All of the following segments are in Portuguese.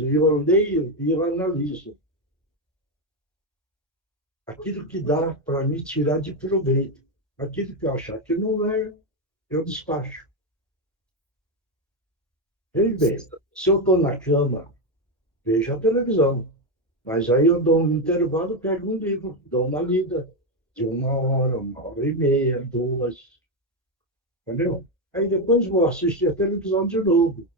coisa, eu leio e eu analiso. Aquilo que dá para me tirar de proveito. Aquilo que eu achar que não é, eu despacho. Veja bem, se eu estou na cama, vejo a televisão. Mas aí eu dou um intervalo, pego um livro, dou uma lida de 1 hora, 1 hora e meia, 2, entendeu? Aí depois vou assistir a televisão de novo,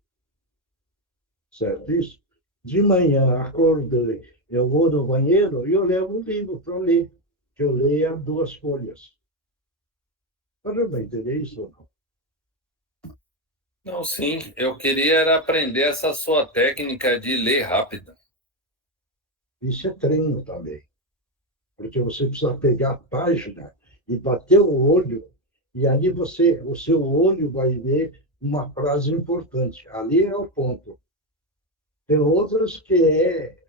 certo? Isso. De manhã, acordei, eu vou no banheiro e eu levo um livro para ler, que eu leia 2 folhas. Mas eu não entender isso ou não? Não, sim, eu queria era aprender essa sua técnica de ler rápido. Isso é treino também, porque você precisa pegar a página e bater o olho, e ali o seu olho vai ver uma frase importante. Ali é o ponto. Tem outras que é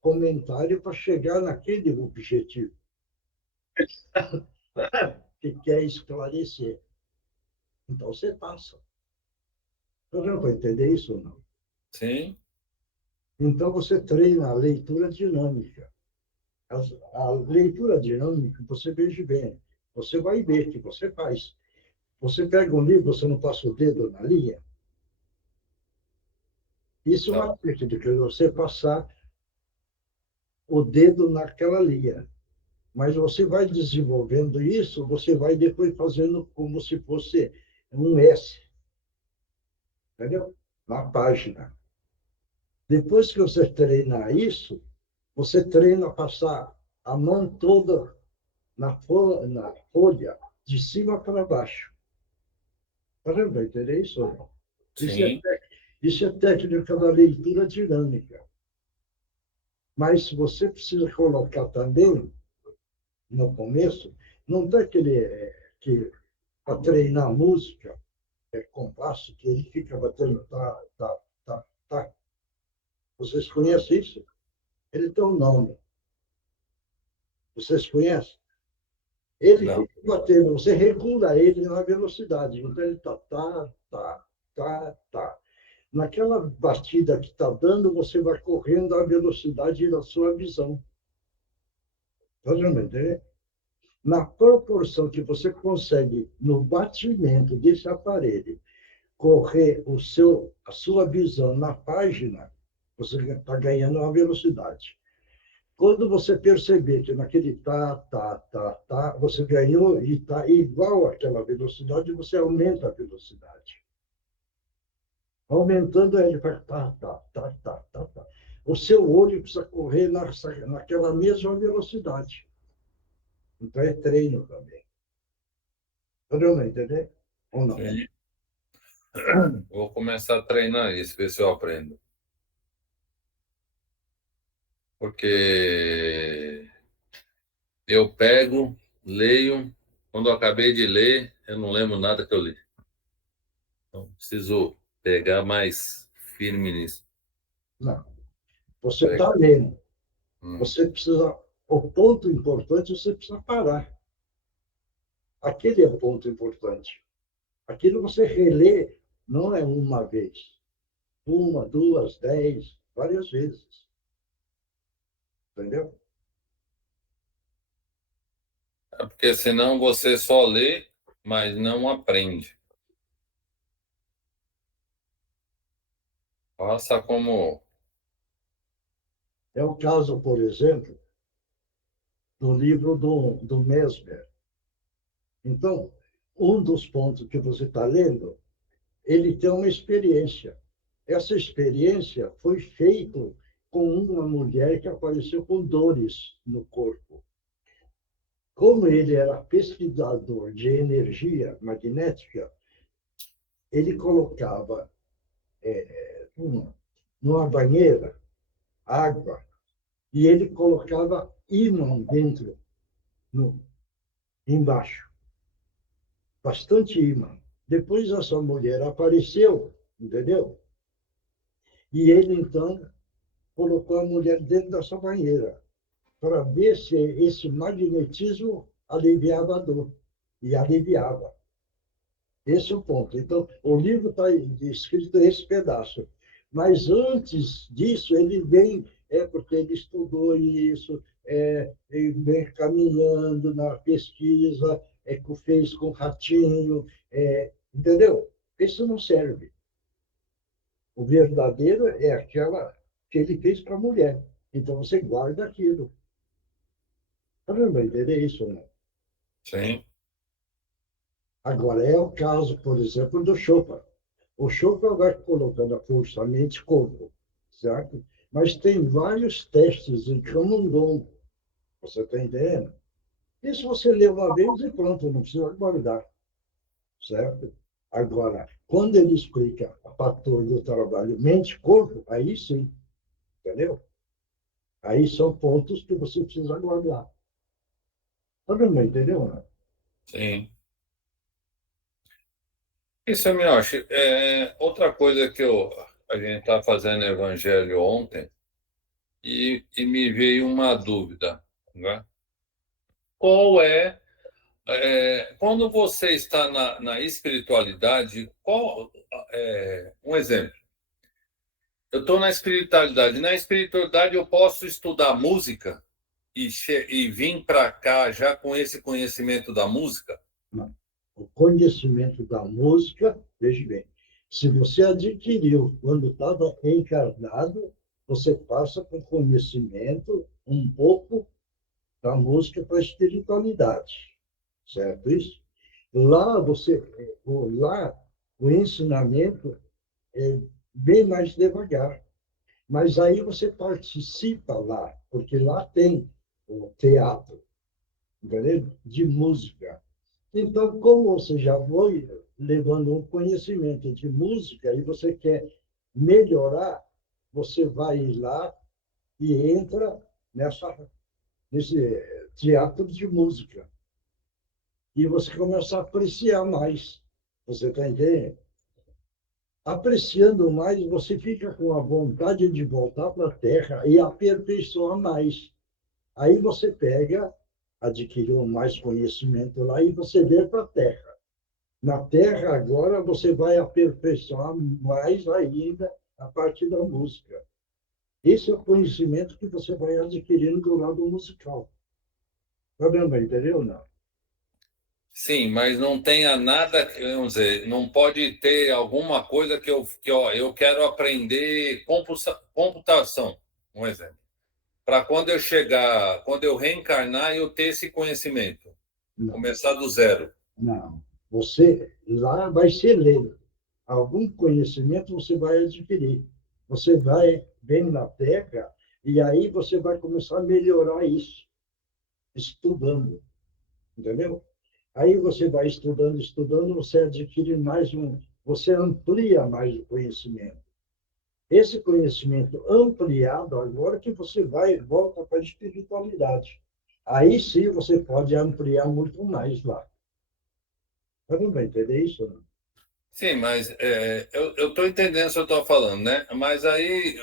comentário para chegar naquele objetivo que quer esclarecer. Então você passa. Você não vai entender isso ou não? Sim, Então você treina a leitura dinâmica. A leitura dinâmica, você veja bem, você vai ver que você faz. Você pega um livro, você não passa o dedo na linha. Isso é uma não. técnica, você passar o dedo naquela linha. Mas você vai desenvolvendo isso, você vai depois fazendo como se fosse um S, entendeu? Na página. Depois que você treina isso, você treina a passar a mão toda na folha, de cima para baixo. Para entender isso ou não? Isso é, Sim, isso é técnica da leitura dinâmica. Mas você precisa colocar também, no começo, não tem aquele que para treinar música, compasso, que ele fica batendo tá, tá, tá, tá. Vocês conhecem isso? Ele tem um nome. Vocês conhecem? Ele não. fica batendo, você regula ele na velocidade. Então ele tá, tá, tá, tá, tá. Naquela batida que está dando, você vai correndo a velocidade da sua visão. Está vendo? Na proporção que você consegue, no batimento desse aparelho, correr a sua visão na página, você está ganhando uma velocidade. Quando você perceber que naquele você ganhou e está igual àquela velocidade, você aumenta a velocidade. Aumentando, ele vai tá. O seu olho precisa correr naquela mesma velocidade. Então é treino também. Podeu entender? Ou não? Sim. Vou começar a treinar isso, ver se eu aprendo. Porque eu pego, leio, quando eu acabei de ler, eu não lembro nada que eu li. Então, preciso pegar mais firme nisso. Não. Você está Pegar. lendo. Hum, Você precisa. O ponto importante, você precisa parar. Aquele é o ponto importante. Aquilo você relê não é uma vez. Uma, duas, 10, várias vezes. Entendeu? É porque senão você só lê, mas não aprende. Faça como. É o caso, por exemplo, do livro do Mesmer. Então, um dos pontos que você está lendo, ele tem uma experiência. Essa experiência foi feita com uma mulher que apareceu com dores no corpo. Como ele era pesquisador de energia magnética, ele colocava numa banheira água e ele colocava ímã dentro, no, embaixo, bastante ímã. Depois essa mulher apareceu, entendeu? E ele então colocou a mulher dentro dessa banheira para ver se esse magnetismo aliviava a dor. E aliviava. Esse é o ponto. Então, o livro está escrito esse pedaço. Mas antes disso, ele vem, porque ele estudou isso, ele vem caminhando na pesquisa, que fez com ratinho, entendeu? Isso não serve. O verdadeiro é aquela que ele fez para a mulher. Então você guarda aquilo. Para não entender isso, não. Sim. Agora, é o caso, por exemplo, do Chopin. O Chopin vai colocando a força, mente e corpo, certo? Mas tem vários testes em que eu não dou. Você está entendendo? Isso você lê uma vez e pronto, não precisa guardar, certo? Agora, quando ele explica a fator do trabalho mente e corpo, aí sim, entendeu? Aí são pontos que você precisa guardar. Todo mundo entendeu? Né? Sim. Isso, eu acho. Outra coisa que a gente está fazendo evangelho ontem e me veio uma dúvida, né? Qual quando você está na espiritualidade, um exemplo? Eu estou na espiritualidade. Na espiritualidade eu posso estudar música e vir para cá já com esse conhecimento da música? Não. O conhecimento da música, veja bem, se você adquiriu quando estava encarnado, você passa com conhecimento um pouco da música para a espiritualidade, certo isso? Lá lá o ensinamento é bem mais devagar, mas aí você participa lá, porque lá tem o teatro, entendeu? De música. Então, como você já foi levando um conhecimento de música e você quer melhorar, você vai lá e entra nesse teatro de música. E você começa a apreciar mais. Você está entendendo? Apreciando mais, você fica com a vontade de voltar para a Terra e aperfeiçoar mais. Aí você pega, adquiriu mais conhecimento lá e você vem para a Terra. Na Terra, agora, você vai aperfeiçoar mais ainda a parte da música. Esse é o conhecimento que você vai adquirindo do lado musical. Tá vendo? Entendeu? Não. Sim, mas não tenha nada, vamos dizer, não pode ter alguma coisa que eu quero aprender computação, um exemplo. Para quando eu chegar, quando eu reencarnar, eu ter esse conhecimento, Não. começar do zero. Não. Você lá vai ser lendo. Algum conhecimento você vai adquirir. Você vai bem na Terra e aí você vai começar a melhorar isso, estudando. Entendeu? Aí você vai estudando, estudando, você adquire você amplia mais o conhecimento. Esse conhecimento ampliado agora que você vai e volta para a espiritualidade. Aí sim você pode ampliar muito mais lá. Mas não vai entender isso? Não? Sim, mas eu estou entendendo o que eu estou falando, né? Mas aí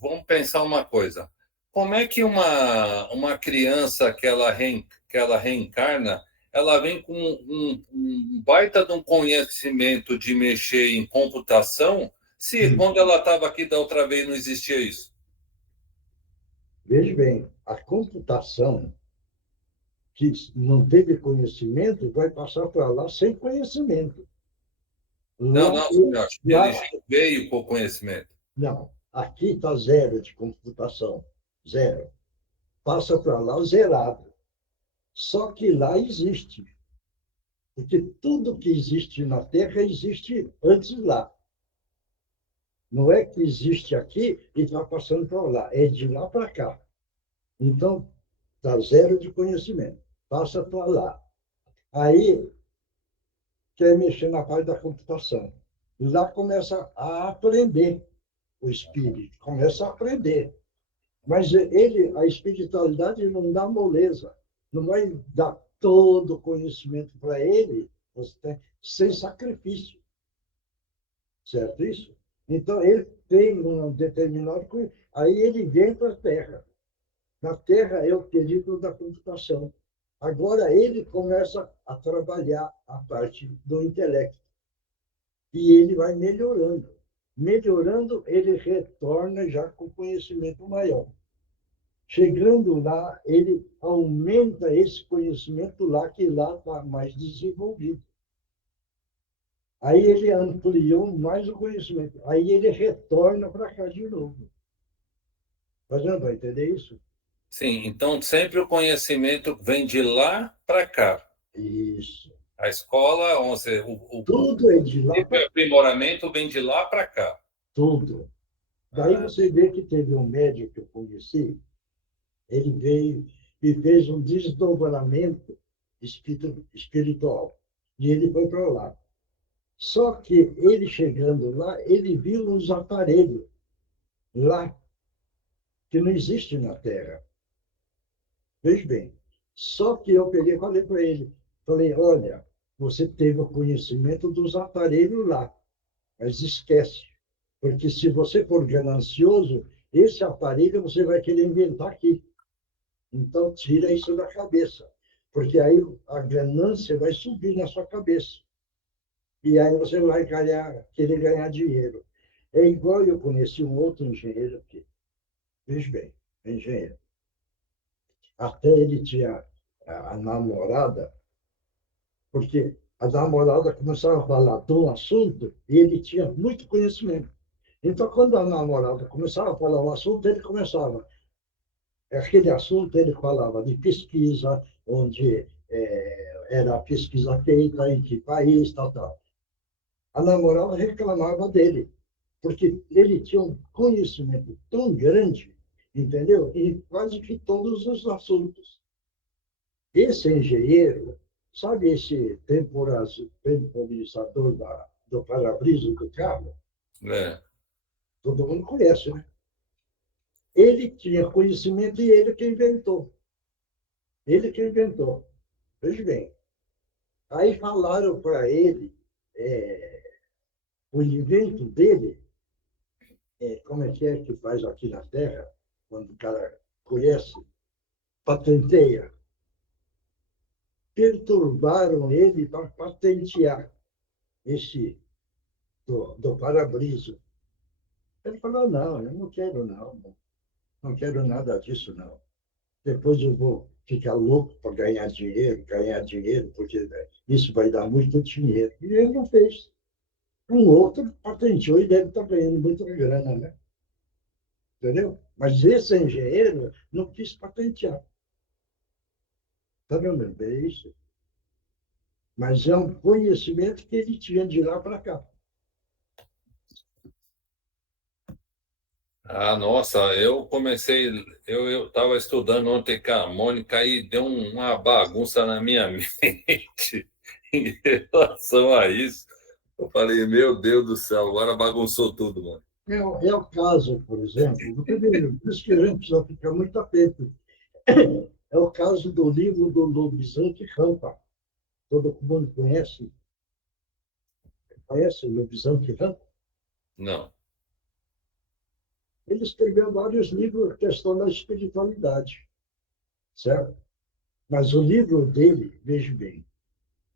vamos pensar uma coisa. Como é que uma criança que ela reencarna, ela vem com um baita de um conhecimento de mexer em computação, se quando ela estava aqui da outra vez não existia isso? Veja bem, a computação que não teve conhecimento vai passar para lá sem conhecimento. Não, Lá, não, senhor. Ele lá já veio com conhecimento. não. Aqui está zero de computação. Zero. Passa para lá zerado. Só que lá existe. Porque tudo que existe na Terra existe antes lá. Não é que existe aqui e está passando para lá. É de lá para cá. Então, está zero de conhecimento. Passa para lá. Aí, quer mexer na parte da computação. Lá começa a aprender o espírito. Começa a aprender. Mas a espiritualidade não dá moleza. Não vai dar todo o conhecimento para ele sem sacrifício. Certo isso? Então, ele tem um determinado conhecimento. Aí ele vem para a Terra. Na Terra é o período da computação. Agora ele começa a trabalhar a parte do intelecto. E ele vai melhorando. Melhorando, ele retorna já com conhecimento maior. Chegando lá, ele aumenta esse conhecimento lá, que lá está mais desenvolvido. Aí ele ampliou mais o conhecimento. Aí ele retorna para cá de novo. Mas não vai entender isso? Sim, então sempre o conhecimento vem de lá para cá. Isso. A escola, o Tudo é de lá para aprimoramento vem de lá para cá. tudo. Daí Ah, você vê que teve um médico que eu conheci, ele veio e fez um desdobramento espiritual. E ele foi para lá. Só que ele chegando lá, ele viu uns aparelhos lá que não existem na Terra. Veja bem. Só que eu peguei e falei para ele, falei, olha, você teve o conhecimento dos aparelhos lá, mas esquece. Porque se você for ganancioso, esse aparelho você vai querer inventar aqui. Então, tira isso da cabeça. Porque aí a ganância vai subir na sua cabeça. E aí você vai querer ganhar dinheiro. É igual eu conheci um outro engenheiro aqui. Veja bem, engenheiro. Até ele tinha a namorada, porque a namorada começava a falar de um assunto e ele tinha muito conhecimento. Então, quando a namorada começava a falar um assunto, ele começava. Aquele assunto ele falava de pesquisa, onde era a pesquisa feita em que país, tal, tal. A namorada reclamava dele, porque ele tinha um conhecimento tão grande, entendeu? Em quase que todos os assuntos. Esse engenheiro, sabe esse temporizador do para-brisa do carro? é. Todo mundo conhece, né? Ele tinha conhecimento e ele que inventou. Ele que inventou. Veja bem. Aí falaram para ele, é, o invento dele, como é que faz aqui na Terra, quando o cara conhece, patenteia. Perturbaram ele para patentear esse do para-brisa. Ele falou, não, eu não quero não, não quero nada disso não. Depois eu vou ficar louco para ganhar dinheiro, porque né, isso vai dar muito dinheiro. E ele não fez. Um outro patenteou e deve estar ganhando muita grana, né? Entendeu? Mas esse engenheiro não quis patentear. Está vendo? É isso. Mas é um conhecimento que ele tinha de lá para cá. Ah, nossa, eu comecei, eu estava estudando ontem com a Mônica e deu uma bagunça na minha mente em relação a isso. Eu falei, meu Deus do céu, agora bagunçou tudo, mano. É o caso, por exemplo, você vê, por isso que a gente precisa ficar muito atento. É o caso do livro do Lobisomem que Rampa. Todo mundo conhece. Conhece o Lobisomem que Rampa? Não, Ele escreveu vários livros a questão da espiritualidade, certo? Mas o livro dele, veja bem,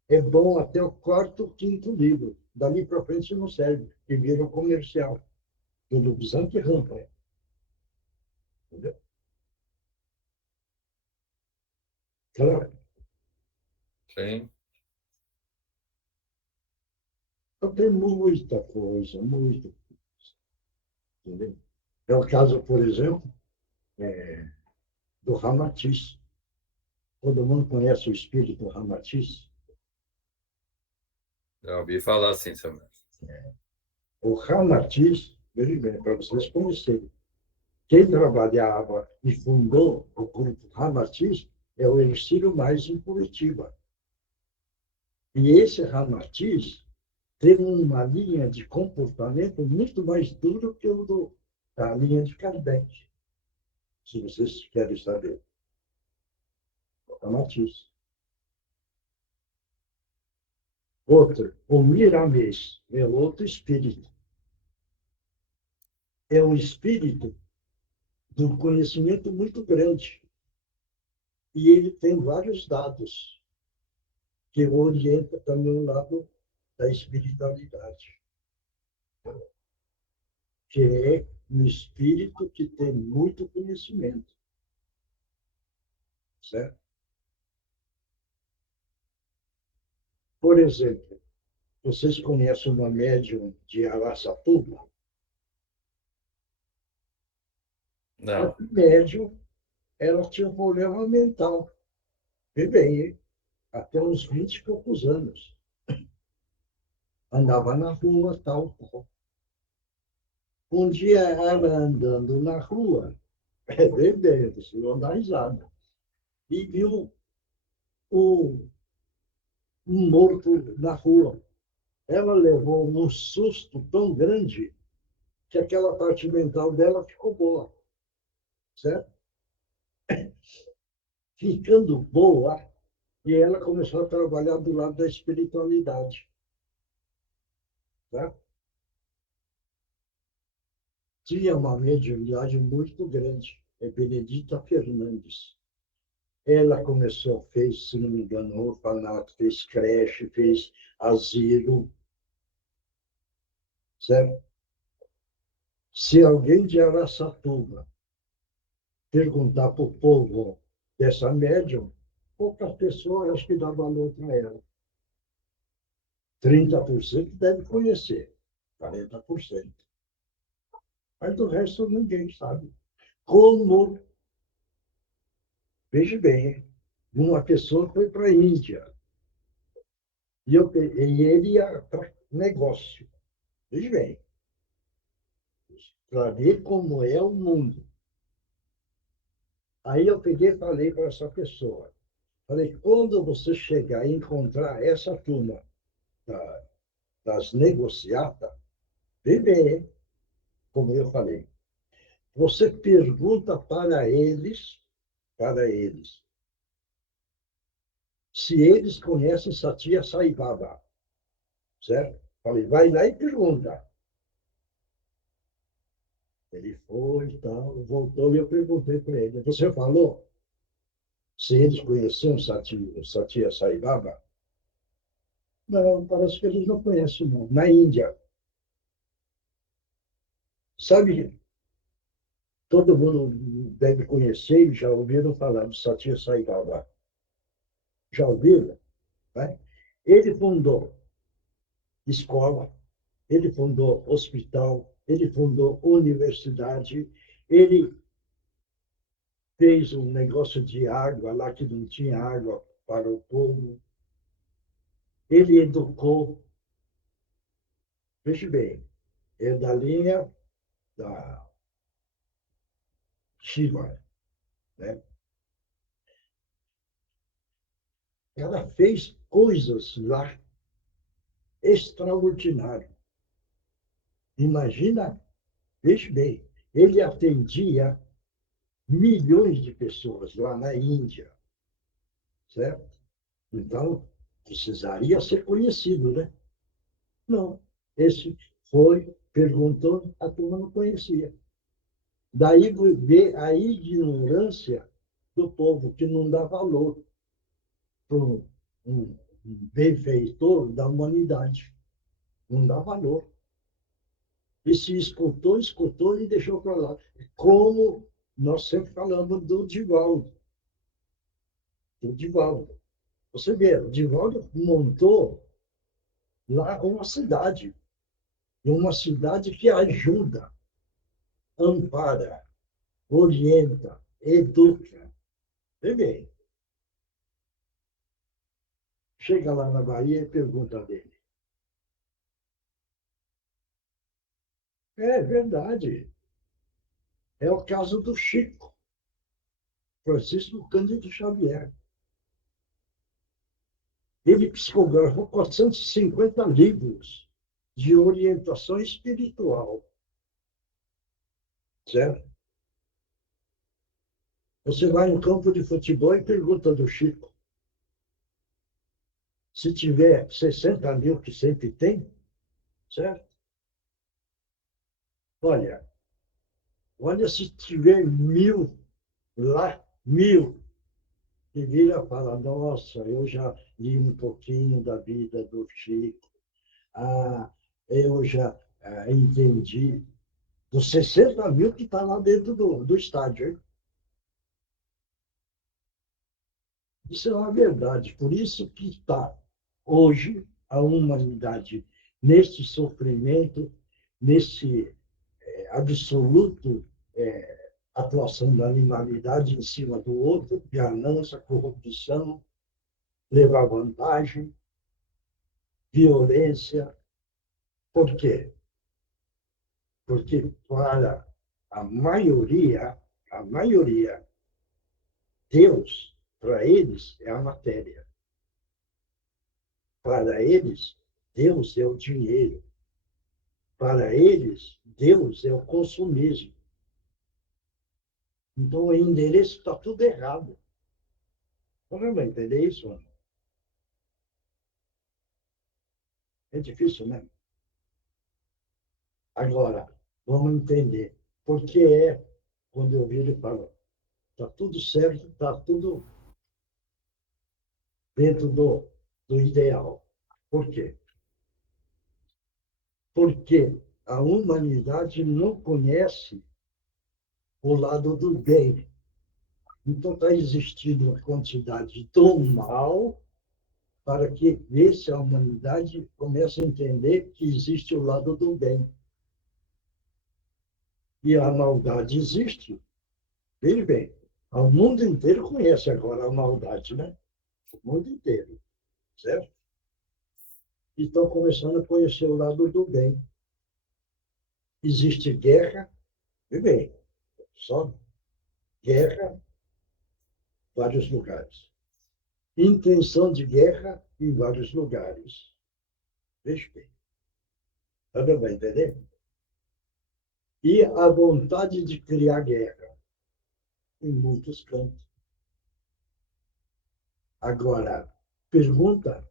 é bom até o quarto, quinto livro. Dali para frente não serve, que vira um comercial. Do Lobisomem que Rampa. Entendeu? Claro. tem. Então, tem muita coisa, muita. Entendeu? É o caso, por exemplo, do Ramatiz. Todo mundo conhece o espírito Ramatiz. Já ouvi falar assim, seu mestre. O Ramatiz, veja bem, para vocês conhecerem, quem trabalhava e fundou o grupo Ramatiz é o Ercílio Mais em Curitiba. E esse Ramatiz teve uma linha de comportamento muito mais duro que da linha de Kardec, se vocês querem saber. Ramatiz. Outro, o Miramês, é outro espírito. É um espírito de um conhecimento muito grande. E ele tem vários dados que orientam também o lado da espiritualidade. que é um espírito que tem muito conhecimento. Certo? Por exemplo, vocês conhecem uma médium de Araçatuba? A Não. médium, ela tinha um problema mental. E bem, até uns 20 e poucos anos. Andava na rua, tal, tal. Um dia, ela andando na rua, bem dentro, se não dá risada, e viu um, um morto na rua. Ela levou um susto tão grande que aquela parte mental dela ficou boa, certo? Ficando boa, e ela começou a trabalhar do lado da espiritualidade, tá? Tinha uma mediunidade muito grande, é Benedita Fernandes. Ela começou, fez, se não me engano, orfanato, fez creche, fez asilo, certo? Se alguém de Araçatuba perguntar para o povo dessa médium, poucas pessoas acho que dá valor para ela. 30% deve conhecer, 40%. Mas do resto ninguém sabe. Como, veja bem, uma pessoa foi para a Índia e ele ia para negócio. Veja bem, para ver como é o mundo. Aí eu peguei e falei para essa pessoa, falei, quando você chegar e encontrar essa turma das negociatas, vê bem, como eu falei, você pergunta para eles, se eles conhecem Satya Sai Baba, certo? Falei, vai lá e pergunta. Ele foi, tal, voltou e eu perguntei para ele, você falou se eles conheciam Satya Sai Baba? Não, parece que eles não conhecem, não. Na Índia, sabe, todo mundo deve conhecer e já ouviram falar de Satya Sai Baba. Já ouviram? Né? Ele fundou escola, ele fundou hospital, ele fundou universidade, ele fez um negócio de água lá que não tinha água para o povo, ele educou, veja bem, é da linha da Shiva, né? Ela fez coisas lá extraordinárias. Imagina, veja bem, ele atendia milhões de pessoas lá na Índia, certo? Então, precisaria ser conhecido, né? Não. Esse foi, perguntou, a turma não conhecia. Daí vê a ignorância do povo, que não dá valor para um benfeitor da humanidade. Não dá valor. E se escutou, escutou e deixou para lá. Como nós sempre falamos do Divaldo. Do Divaldo. Você vê, o Divaldo montou lá uma cidade que ajuda, ampara, orienta, educa. Vê bem, chega lá na Bahia e pergunta dele. É verdade. É o caso do Chico, Francisco Cândido Xavier. Ele psicografou 450 livros de orientação espiritual. Certo? Você vai no campo de futebol e pergunta do Chico. Se tiver 60 mil, que sempre tem, certo? Olha, olha se tiver 1000 lá, 1000, e vira e fala, nossa, eu já li um pouquinho da vida do Chico. Ah, eu já entendi. Dos 60 mil que está lá dentro do estádio. Hein? Isso é uma verdade. Por isso que está hoje a humanidade nesse sofrimento, nesse absoluto atuação da animalidade em cima do outro, ganância, corrupção, levar vantagem, violência. Por quê? Porque para a maioria, Deus, para eles, é a matéria. Para eles, Deus é o dinheiro. Para eles, Deus é o consumismo. Então, o endereço está tudo errado. Você vai entender isso? Não? É difícil, né? Agora, vamos entender. Por que quando eu viro e falo, está tudo certo, está tudo dentro do ideal. Por quê? Porque a humanidade não conhece o lado do bem. Então, está existindo uma quantidade do mal para que, se a humanidade comece a entender que existe o lado do bem. E a maldade existe. Veja bem, o mundo inteiro conhece agora a maldade, né? O mundo inteiro, certo? E estão começando a conhecer o lado do bem. Existe guerra, veja bem, só guerra em vários lugares. Intenção de guerra em vários lugares. Veja bem. Está dando para entender? E a vontade de criar guerra em muitos campos. Agora, pergunta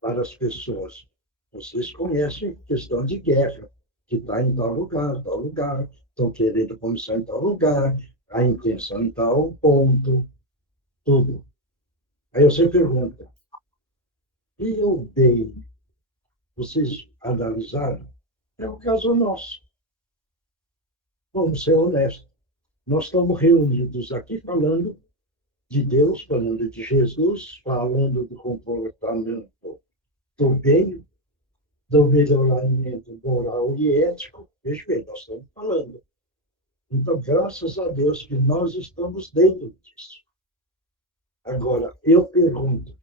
para as pessoas. Vocês conhecem questão de guerra, que está em tal lugar, estão querendo começar em tal lugar, a intenção em tal ponto, tudo. Aí você pergunta, e o bem? Vocês analisaram? É o caso nosso. Vamos ser honestos. Nós estamos reunidos aqui falando de Deus, falando de Jesus, falando do comportamento do bem, do melhoramento moral e ético. Veja bem, nós estamos falando. Então, graças a Deus que nós estamos dentro disso. Agora, eu pergunto,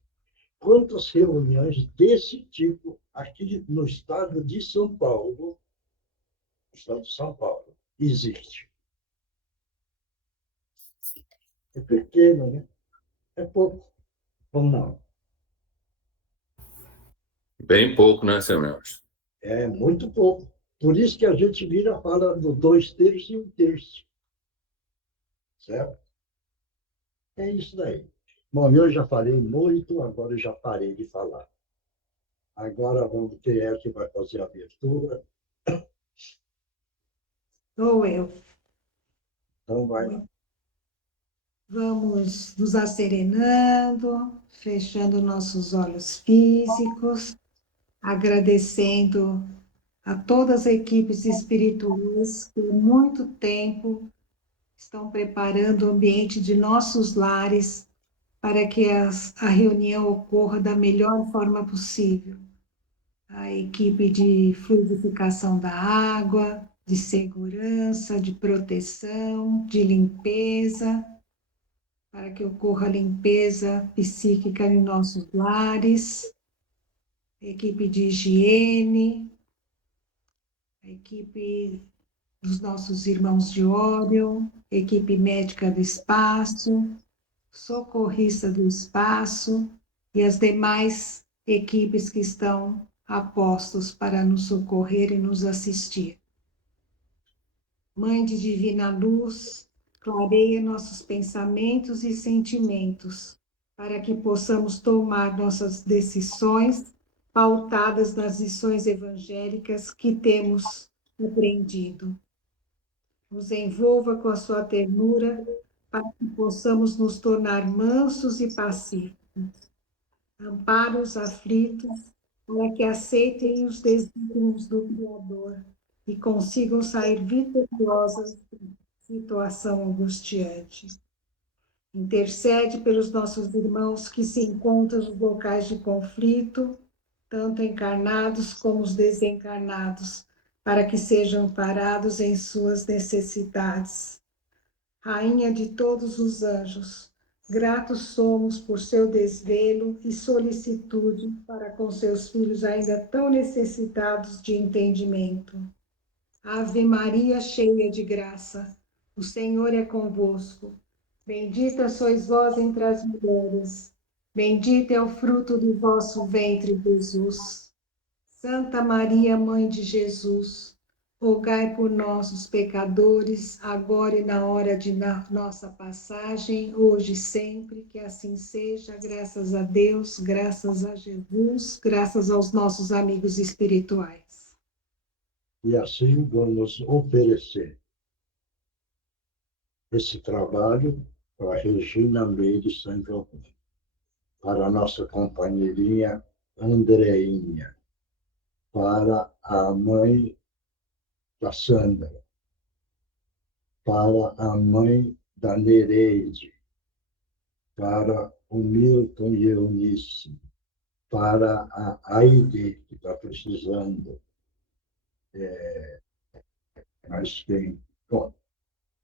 quantas reuniões desse tipo aqui no estado de São Paulo, existe? É pequeno, né? É pouco. Ou não? Bem pouco, né, seu Nelson? É muito pouco. Por isso que a gente vira fala do 2/3 e 1/3. Certo? É isso daí. Bom, eu já falei muito, agora eu já parei de falar. Agora vamos ter ela que vai fazer a abertura. Sou eu. Então vai lá. Vamos nos asserenando, fechando nossos olhos físicos, agradecendo a todas as equipes espirituais que há muito tempo estão preparando o ambiente de nossos lares para que a reunião ocorra da melhor forma possível. A equipe de fluidificação da água, de segurança, de proteção, de limpeza, para que ocorra a limpeza psíquica em nossos lares, a equipe de higiene, a equipe dos nossos irmãos de Orion, equipe médica do espaço, socorrista do espaço e as demais equipes que estão a postos para nos socorrer e nos assistir. Mãe de divina luz, clareia nossos pensamentos e sentimentos, para que possamos tomar nossas decisões pautadas nas lições evangélicas que temos aprendido. Nos envolva com a sua ternura, para que possamos nos tornar mansos e pacíficos. Ampara os aflitos, para que aceitem os desígnios do Criador, e consigam sair vitoriosas da situação angustiante. Intercede pelos nossos irmãos que se encontram nos locais de conflito, tanto encarnados como os desencarnados, para que sejam amparados em suas necessidades. Rainha de todos os anjos, gratos somos por seu desvelo e solicitude para com seus filhos ainda tão necessitados de entendimento. Ave Maria, cheia de graça, o Senhor é convosco. Bendita sois vós entre as mulheres, bendito é o fruto do vosso ventre, Jesus. Santa Maria, Mãe de Jesus, rogai por nós, os pecadores, agora e na hora de nossa passagem, hoje e sempre, que assim seja, graças a Deus, graças a Jesus, graças aos nossos amigos espirituais. E assim vamos oferecer esse trabalho para a Regina Meire São João, para a nossa companheirinha Andreinha, para a mãe da Sandra, para a mãe da Nereide, para o Milton e Eunice, para a Aide, que está precisando, mas tem. Bom,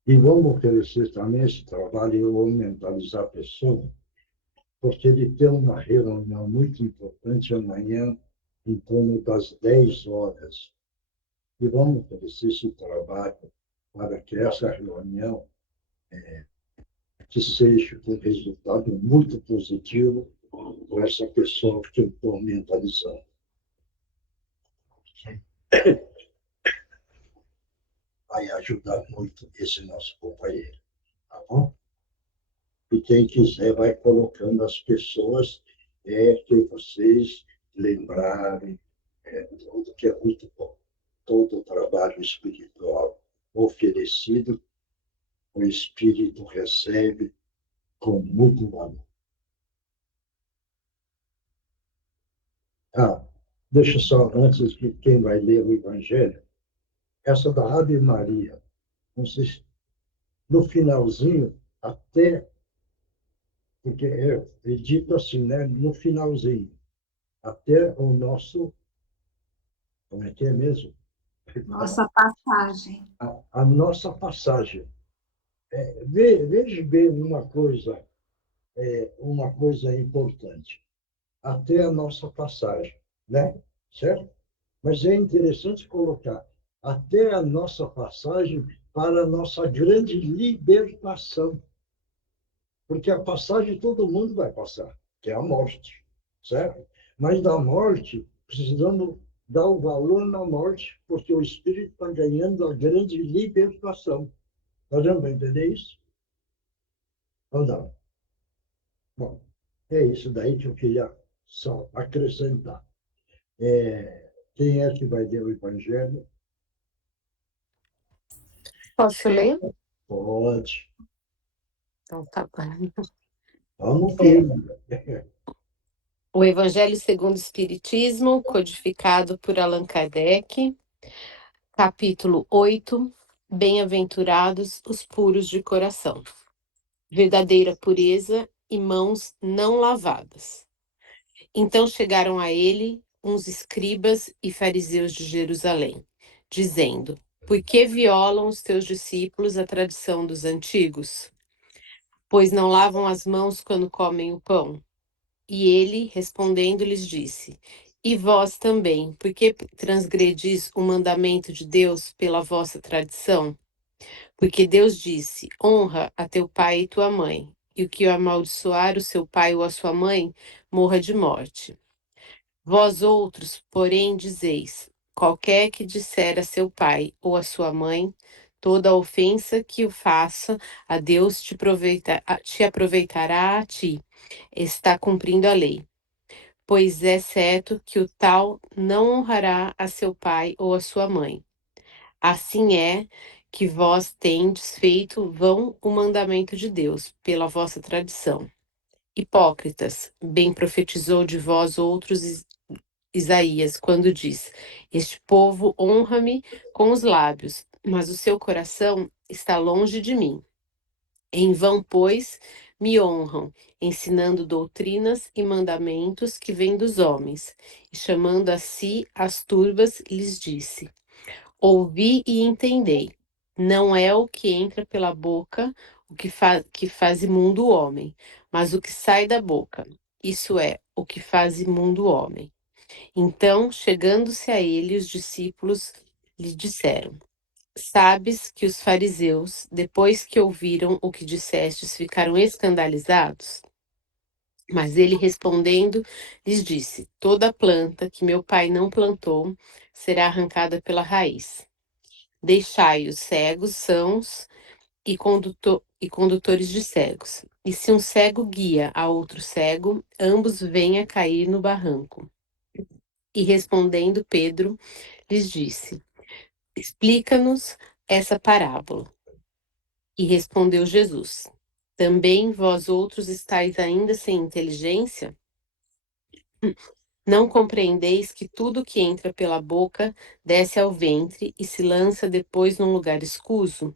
e vamos oferecer também esse trabalho, eu vou mentalizar a pessoa, porque ele tem uma reunião muito importante amanhã, em torno das 10 horas. E vamos oferecer esse trabalho para que essa reunião que seja com resultado muito positivo com essa pessoa que eu estou mentalizando. Vai ajudar muito esse nosso companheiro, tá bom? E quem quiser vai colocando as pessoas que vocês lembrarem, tudo que é muito bom. Todo o trabalho espiritual oferecido, o Espírito recebe com muito valor. Deixa só, antes que quem vai ler o Evangelho, essa da Ave Maria, no finalzinho, até, porque é dito assim, né? No finalzinho, até o nosso, como é que é mesmo? Nossa passagem. A nossa passagem. Veja bem uma coisa importante. Até a nossa passagem, né? Certo? Mas é interessante colocar até a nossa passagem para a nossa grande libertação. Porque a passagem todo mundo vai passar, que é a morte, certo? Mas da morte, precisamos dar o valor na morte, porque o espírito está ganhando a grande libertação. Está dando para entender isso? Ou não? Bom, é isso daí que eu queria só acrescentar. Quem é que vai ler o Evangelho? Posso ler? Pode. Então, tá bom. Vamos ver. O Evangelho segundo o Espiritismo, codificado por Allan Kardec, capítulo 8, Bem-aventurados os puros de coração, verdadeira pureza e mãos não lavadas. Então chegaram a ele uns escribas e fariseus de Jerusalém, dizendo: Por que violam os teus discípulos a tradição dos antigos? Pois não lavam as mãos quando comem o pão. E ele, respondendo, lhes disse: E vós também, por que transgredis o mandamento de Deus pela vossa tradição? Porque Deus disse: Honra a teu pai e tua mãe, e o que amaldiçoar o seu pai ou a sua mãe, morra de morte. Vós outros, porém, dizeis: Qualquer que disser a seu pai ou a sua mãe, toda ofensa que o faça a Deus te aproveitará a ti, está cumprindo a lei. Pois é certo que o tal não honrará a seu pai ou a sua mãe. Assim é que vós tendes feito vão o mandamento de Deus, pela vossa tradição. Hipócritas, bem profetizou de vós outros Isaías, quando diz: Este povo honra-me com os lábios, mas o seu coração está longe de mim. Em vão, pois, me honram, ensinando doutrinas e mandamentos que vêm dos homens, e chamando a si as turbas, lhes disse: Ouvi e entendei. Não é o que entra pela boca o que faz imundo o homem, mas o que sai da boca. Isso é o que faz imundo o homem. Então, chegando-se a ele, os discípulos lhe disseram: Sabes que os fariseus, depois que ouviram o que dissestes, ficaram escandalizados? Mas ele respondendo, lhes disse: Toda planta que meu pai não plantou será arrancada pela raiz. Deixai os cegos sãos e condutores de cegos. E se um cego guia a outro cego, ambos vêm a cair no barranco. E respondendo Pedro, lhes disse: Explica-nos essa parábola. E respondeu Jesus: Também vós outros estáis ainda sem inteligência? Não compreendeis que tudo que entra pela boca desce ao ventre e se lança depois num lugar escuso?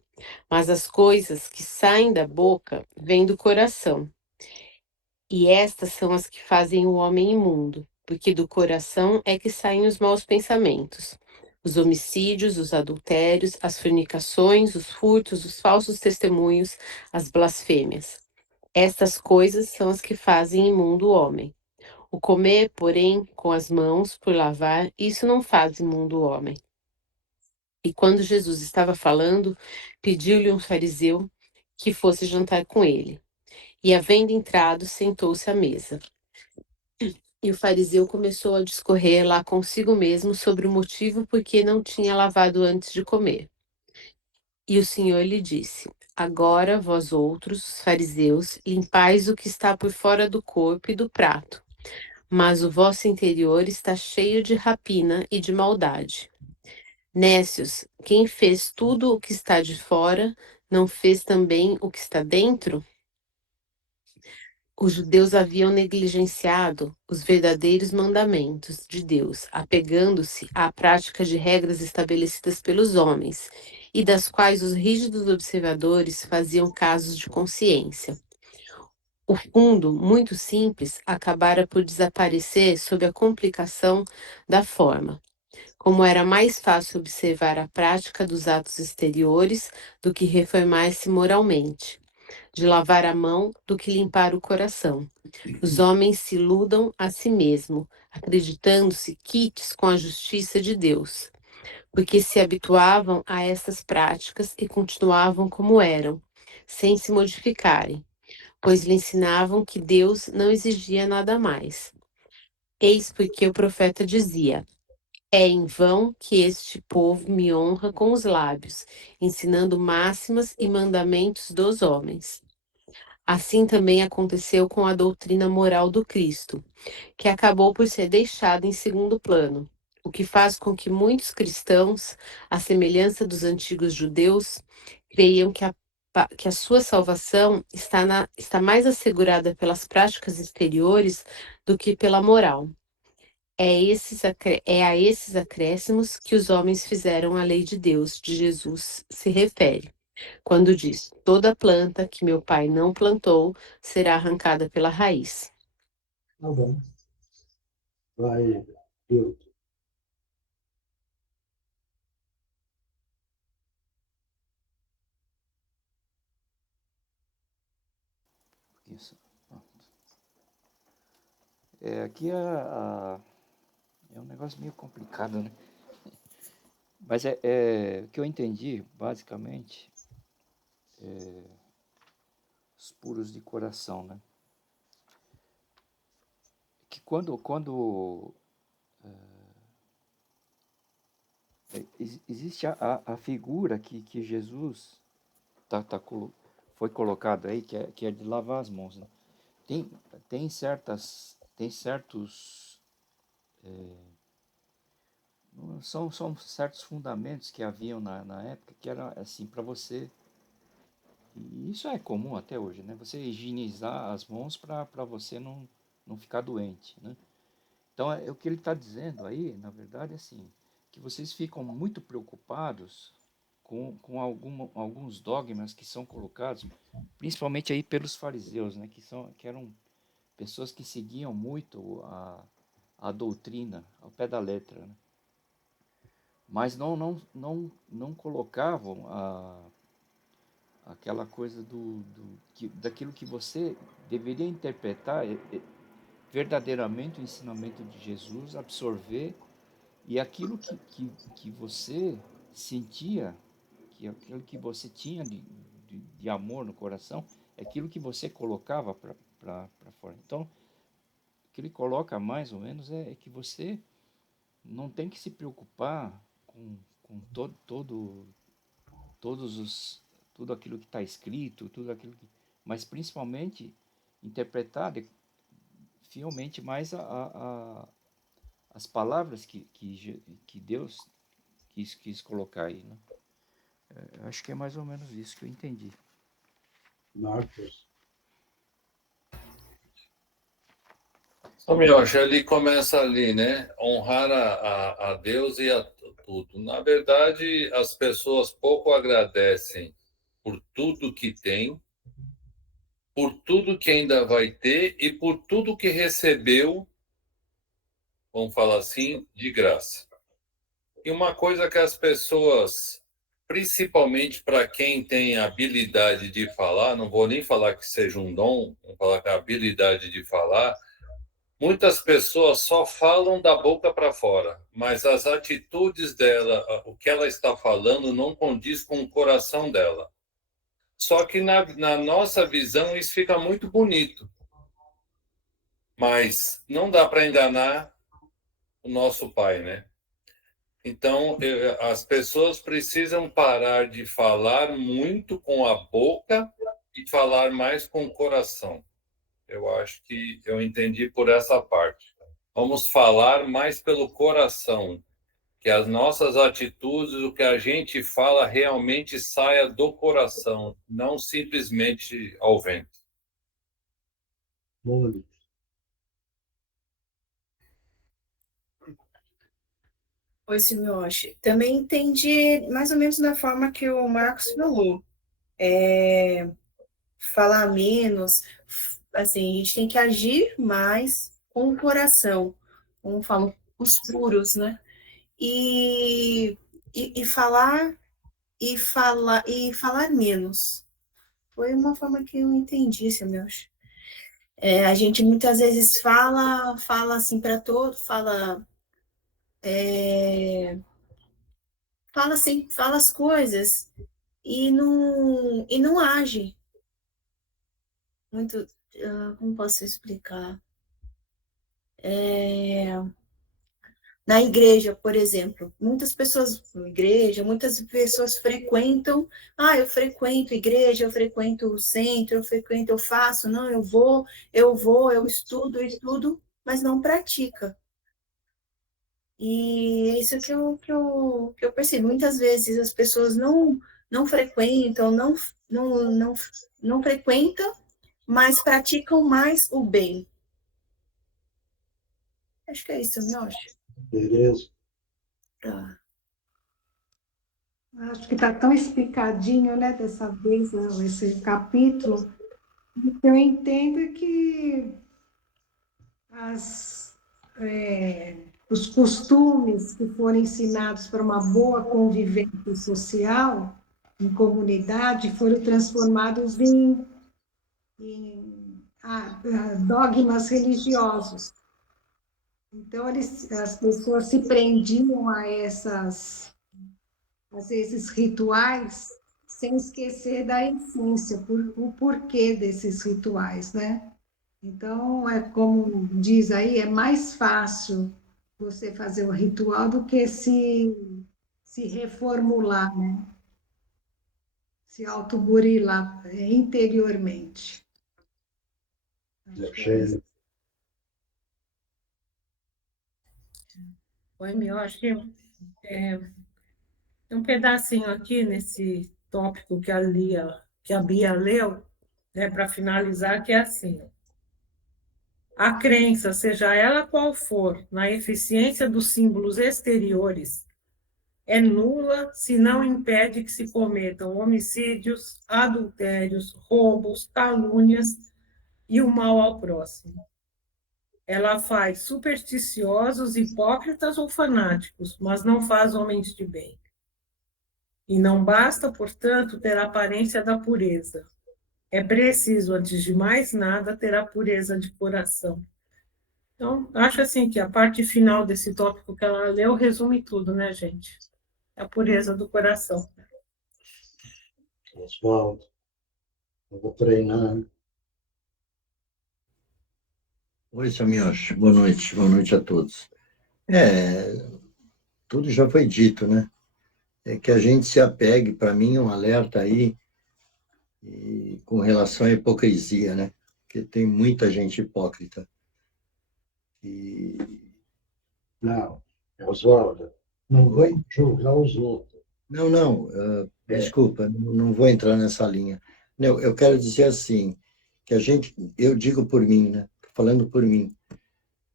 Mas as coisas que saem da boca vêm do coração, e estas são as que fazem o homem imundo, porque do coração é que saem os maus pensamentos, os homicídios, os adultérios, as fornicações, os furtos, os falsos testemunhos, as blasfêmias. Estas coisas são as que fazem imundo o homem. O comer, porém, com as mãos, por lavar, isso não faz imundo o homem. E quando Jesus estava falando, pediu-lhe um fariseu que fosse jantar com ele. E, havendo entrado, sentou-se à mesa. E o fariseu começou a discorrer lá consigo mesmo sobre o motivo por que não tinha lavado antes de comer. E o Senhor lhe disse: Agora vós outros, os fariseus, limpais o que está por fora do corpo e do prato, mas o vosso interior está cheio de rapina e de maldade. Nécios, quem fez tudo o que está de fora, não fez também o que está dentro? Os judeus haviam negligenciado os verdadeiros mandamentos de Deus, apegando-se à prática de regras estabelecidas pelos homens, e das quais os rígidos observadores faziam casos de consciência. O fundo, muito simples, acabara por desaparecer sob a complicação da forma. Como era mais fácil observar a prática dos atos exteriores do que reformar-se moralmente, de lavar a mão do que limpar o coração. Os homens se iludam a si mesmo, acreditando-se quites com a justiça de Deus, porque se habituavam a essas práticas e continuavam como eram, sem se modificarem, pois lhe ensinavam que Deus não exigia nada mais. Eis porque o profeta dizia: É em vão que este povo me honra com os lábios, ensinando máximas e mandamentos dos homens. Assim também aconteceu com a doutrina moral do Cristo, que acabou por ser deixada em segundo plano, o que faz com que muitos cristãos, à semelhança dos antigos judeus, creiam que a sua salvação está mais assegurada pelas práticas exteriores do que pela moral. É a esses acréscimos que os homens fizeram à lei de Deus, de Jesus, se refere, quando diz: Toda planta que meu pai não plantou será arrancada pela raiz. Tá bom. Vai, eu. Isso. Aqui é um negócio meio complicado, né? Mas o que eu entendi, basicamente, os puros de coração, né? Que quando existe a figura que Jesus foi colocado aí, que é de lavar as mãos, né? Tem certos são certos fundamentos que haviam na época que era assim para você, e isso é comum até hoje, né? Você higienizar as mãos para você não ficar doente, né? Então, o que ele está dizendo aí, na verdade, é assim, que vocês ficam muito preocupados com alguns dogmas que são colocados, principalmente aí pelos fariseus, né, que eram pessoas que seguiam muito a doutrina ao pé da letra, né? Mas não colocavam aquela coisa daquilo que você deveria interpretar verdadeiramente o ensinamento de Jesus, absorver, e aquilo que você sentia, que aquilo que você tinha de amor no coração, é aquilo que você colocava para fora. Então, o que ele coloca mais ou menos é que você não tem que se preocupar com todos os, tudo aquilo que está escrito, tudo aquilo que, mas principalmente interpretar fielmente mais as palavras que Deus quis colocar aí, né? Eu acho que é mais ou menos isso que eu entendi. Marcos. Ô, Miocha, ele começa ali, né? Honrar a Deus e a tudo. Na verdade, as pessoas pouco agradecem por tudo que tem, por tudo que ainda vai ter e por tudo que recebeu, vamos falar assim, de graça. E uma coisa que as pessoas, principalmente para quem tem a habilidade de falar, não vou nem falar que seja um dom, vou falar que é a habilidade de falar, muitas pessoas só falam da boca para fora, mas as atitudes dela, o que ela está falando, não condiz com o coração dela. Só que na nossa visão isso fica muito bonito, mas não dá para enganar o nosso Pai, né? Então, as pessoas precisam parar de falar muito com a boca e falar mais com o coração. Eu acho que eu entendi por essa parte. Vamos falar mais pelo coração, que as nossas atitudes, o que a gente fala, realmente saia do coração, não simplesmente ao vento. Mônica. Oi, Simioshi. Também entendi mais ou menos da forma que o Marcos falou. Falar menos, assim, a gente tem que agir mais com o coração, como falam os puros, né? E falar menos. Foi uma forma que eu entendi, Simioshi. A gente muitas vezes fala assim para todo, fala as coisas e não age muito. Como posso explicar? Na igreja, por exemplo, muitas pessoas frequentam. Eu frequento igreja, eu frequento o centro, eu faço, não, eu estudo, mas não pratica. E é isso que eu percebo. Muitas vezes as pessoas não frequentam, não frequentam, mas praticam mais o bem. Acho que é isso, eu acho. Beleza. Tá. Acho que está tão explicadinho, né, dessa vez, né, esse capítulo. O que eu entendo é que os costumes que foram ensinados para uma boa convivência social, em comunidade, foram transformados em dogmas religiosos. Então, as pessoas se prendiam a às vezes, rituais, sem esquecer da essência, o porquê desses rituais, né? Então, é como diz aí, é mais fácil você fazer o ritual do que se reformular, né? Se autoburilar interiormente. Acho que é isso. Oi, meu, acho que tem um pedacinho aqui nesse tópico que a Bia leu, né, para finalizar, que é assim: A crença, seja ela qual for, na eficiência dos símbolos exteriores, é nula se não impede que se cometam homicídios, adultérios, roubos, calúnias e o mal ao próximo. Ela faz supersticiosos, hipócritas ou fanáticos, mas não faz homens de bem. E não basta, portanto, ter a aparência da pureza. É preciso, antes de mais nada, ter a pureza de coração. Então, acho assim que a parte final desse tópico que ela leu resume tudo, né, gente? A pureza do coração. Oswaldo, eu vou treinar. Oi, Samiosh. Boa noite a todos. Tudo já foi dito, né? É que a gente se apegue, para mim, um alerta aí, e com relação à hipocrisia, né? Porque tem muita gente hipócrita. E Não, Oswaldo, não Oi? vamos julgar os outros. Não, desculpa, não vou entrar nessa linha. Não, eu quero dizer assim, que eu digo por mim, né? Falando por mim,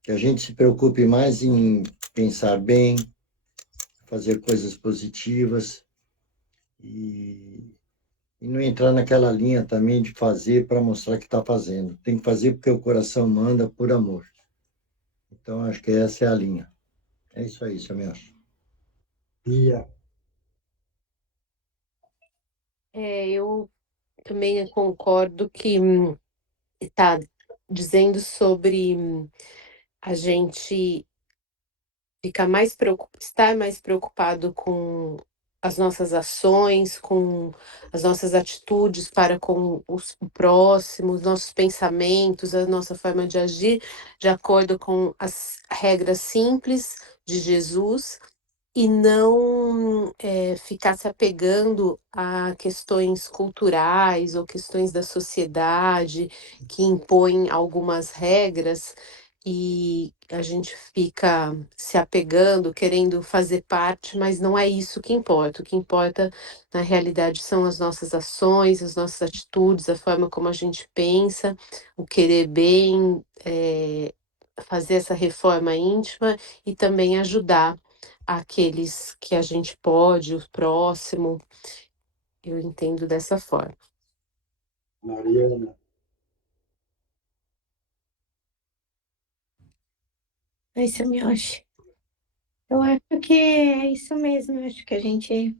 que a gente se preocupe mais em pensar bem, fazer coisas positivas e não entrar naquela linha também de fazer para mostrar que está fazendo. Tem que fazer porque o coração manda por amor. Então, acho que essa é a linha. É isso aí, Samuel. Pia, Eu também concordo que está dizendo sobre a gente estar mais preocupado com as nossas ações, com as nossas atitudes para com o próximo, os nossos pensamentos, a nossa forma de agir, de acordo com as regras simples de Jesus, e não ficar se apegando a questões culturais ou questões da sociedade que impõem algumas regras e a gente fica se apegando, querendo fazer parte, mas não é isso que importa. O que importa, na realidade, são as nossas ações, as nossas atitudes, a forma como a gente pensa, o querer bem, fazer essa reforma íntima e também ajudar aqueles que a gente pode, o próximo. Eu entendo dessa forma. Mariana, Oi, Samioshi. Eu acho que é isso mesmo. Eu acho que a gente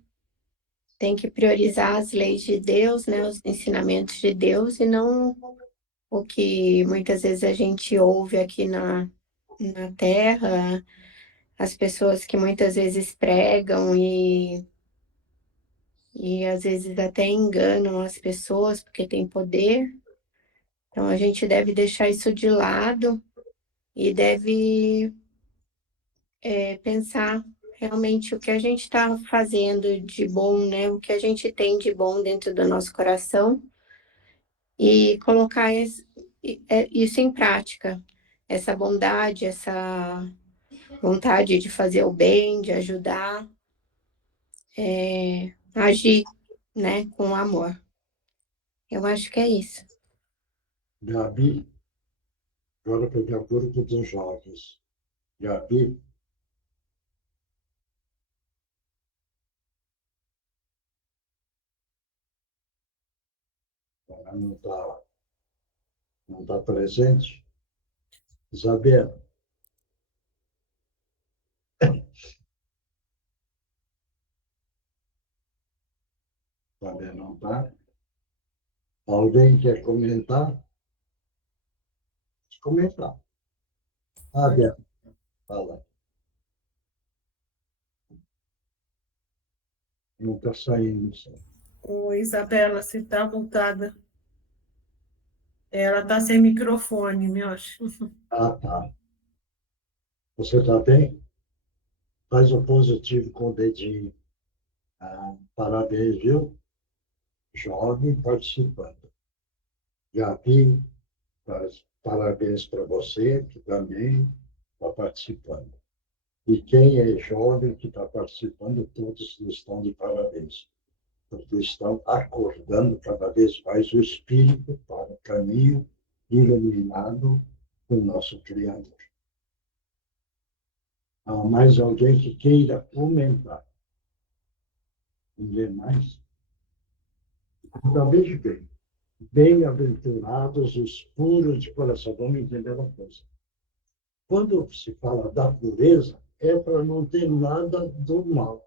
tem que priorizar as leis de Deus, né, os ensinamentos de Deus, e não o que muitas vezes a gente ouve aqui na Terra, as pessoas que muitas vezes pregam e às vezes até enganam as pessoas porque tem poder. Então a gente deve deixar isso de lado e deve pensar realmente o que a gente está fazendo de bom, né? O que a gente tem de bom dentro do nosso coração e colocar isso em prática, essa bondade, essa vontade de fazer o bem, de ajudar, agir, né, com amor. Eu acho que é isso. Gabi, agora pegar o grupo dos jovens. Gabi, ela não tá presente. Isabel, Isabel não está. Alguém quer comentar? Pode comentar. Bel, fala. Não está saindo. Ô, Isabela, você está voltada. Ela está sem microfone, me acho. Ah, tá. Você está bem? Faz o positivo com o dedinho. Ah, parabéns, viu? Jovem participando. Gabi, parabéns para você, que também está participando. E quem é jovem que está participando, todos estão de parabéns, porque estão acordando cada vez mais o espírito para o caminho iluminado com o nosso Criador. Há mais alguém que queira comentar? Ninguém mais? Então, veja bem. Bem-aventurados os puros de coração. Vamos entender uma coisa. Quando se fala da pureza, é para não ter nada do mal.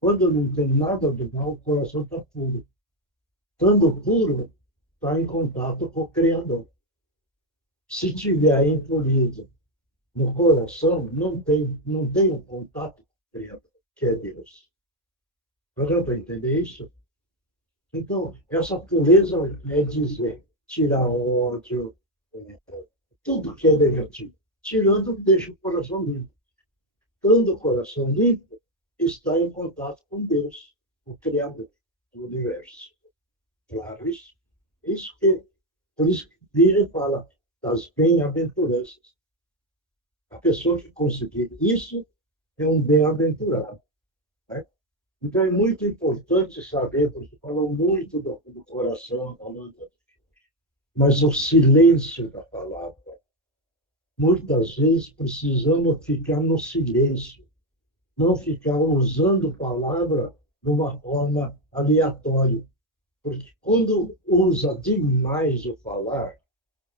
Quando não tem nada do mal, o coração está puro. Estando puro, está em contato com o Criador. Se tiver impureza no coração, não tem o contato com o Criador, que é Deus. Dá para entender isso? Então, essa pureza é dizer, tirar ódio, tudo que é negativo. Tirando, deixa o coração limpo. Estando o coração limpo, está em contato com Deus, o Criador do universo. Claro isso? Por isso que Bíblia fala das bem-aventuranças. A pessoa que conseguir isso é um bem-aventurado. Né? Então, é muito importante saber, porque falou muito do coração, mas o silêncio da palavra. Muitas vezes precisamos ficar no silêncio, não ficar usando palavra de uma forma aleatória. Porque quando usa demais o falar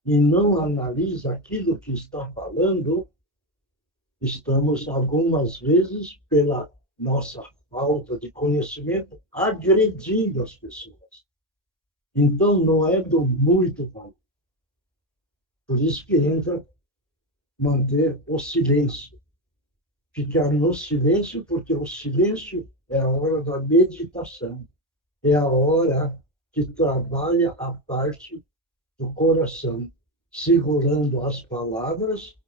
e não analisa aquilo que está falando, estamos, algumas vezes, pela nossa falta de conhecimento, agredindo as pessoas. Então, não é do muito falar. Por isso que entra manter o silêncio. Ficar no silêncio, porque o silêncio é a hora da meditação. É a hora que trabalha a parte do coração, segurando as palavras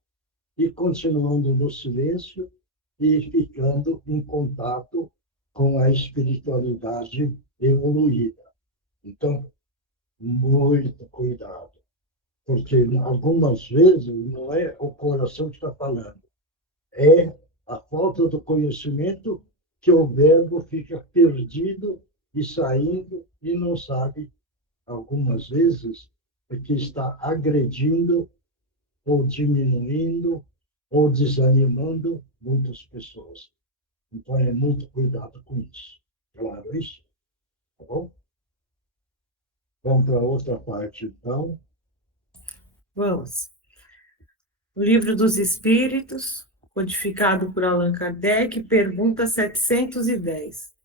e continuando no silêncio e ficando em contato com a espiritualidade evoluída. Então, muito cuidado, porque algumas vezes não é o coração que está falando, é a falta do conhecimento que o verbo fica perdido e saindo e não sabe, algumas vezes, que está agredindo ou diminuindo ou desanimando muitas pessoas. Então, é muito cuidado com isso. Claro isso? Tá bom? Vamos para outra parte, então. Vamos. O Livro dos Espíritos, codificado por Allan Kardec, pergunta 710.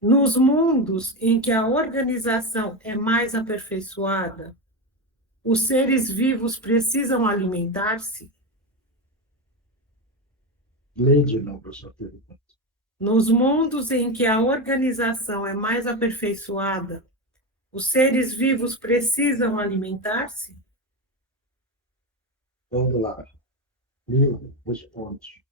Nos mundos em que a organização é mais aperfeiçoada, os seres vivos precisam alimentar-se? Lê de novo essa pergunta. Nos mundos em que a organização é mais aperfeiçoada, os seres vivos precisam alimentar-se? Vamos lá. Livro, responde.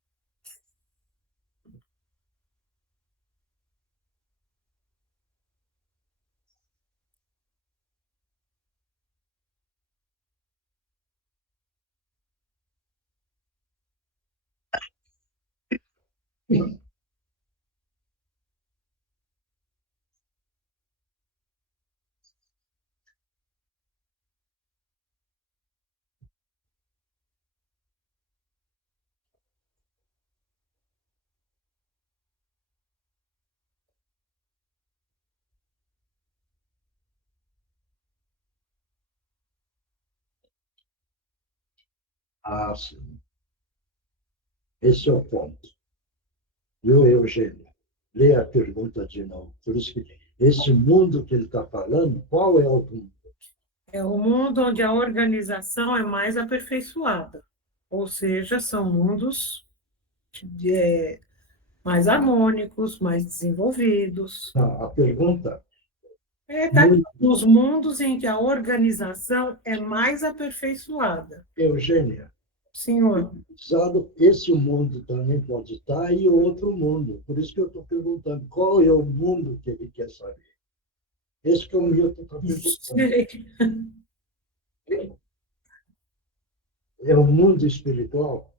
Ah, sim. Esse é o ponto. Viu, Eugênio? Lê a pergunta de novo. Por isso que esse mundo que ele está falando, qual é o mundo? É o mundo onde a organização é mais aperfeiçoada. Ou seja, são mundos mais harmônicos, mais desenvolvidos. Não, a pergunta... Nos mundos em que a organização é mais aperfeiçoada. Eugênia. Senhor. Esse mundo também pode estar e outro mundo. Por isso que eu estou perguntando qual é o mundo que ele quer saber. Esse que é o Milton está perguntando. É o mundo espiritual?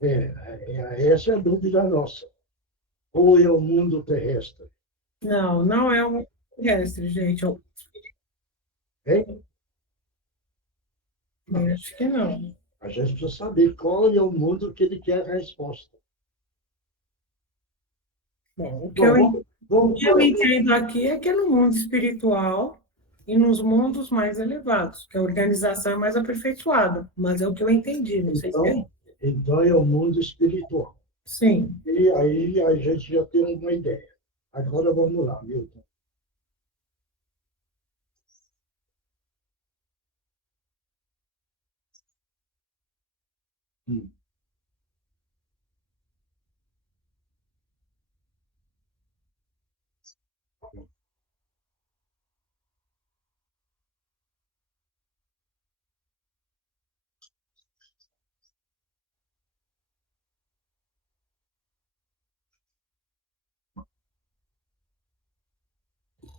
Essa é a dúvida nossa. Ou é o mundo terrestre? Não, não é o mundo terrestre, gente. Hein? Eu acho que não. A gente precisa saber qual é o mundo que ele quer a resposta. Bom, o que Bom, vamos eu entendo aqui é que é no mundo espiritual e nos mundos mais elevados, que a organização é mais aperfeiçoada, mas é o que eu entendi, não sei se é. Então é o mundo espiritual. Sim. E aí a gente já tem uma ideia. Agora vamos lá, Milton.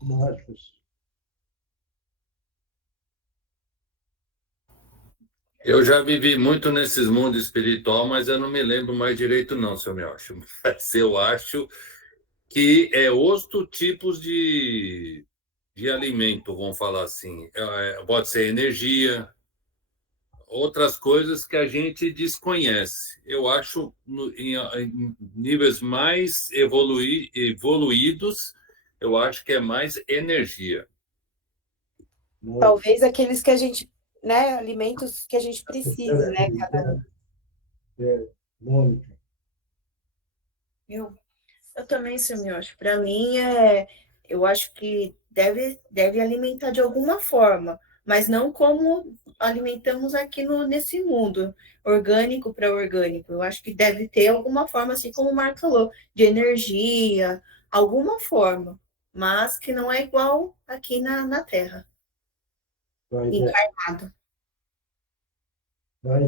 Marcos. Eu já vivi muito nesses mundos espiritual, mas eu não me lembro mais direito não, seu Miocha. Mas eu acho que é outro tipos de alimento, vamos falar assim. Pode ser energia, outras coisas que a gente desconhece. Eu acho em níveis mais evoluídos, eu acho que é mais energia. Talvez aqueles que a gente, né, alimentos que a gente precisa, né, cada um. Mônica. Eu também, seu Miocho. Para mim, eu acho que deve alimentar de alguma forma, mas não como alimentamos aqui nesse mundo, orgânico para orgânico. Eu acho que deve ter alguma forma, assim como o Marco falou, de energia, alguma forma, mas que não é igual aqui na Terra. Vai, Encarnado. Vai,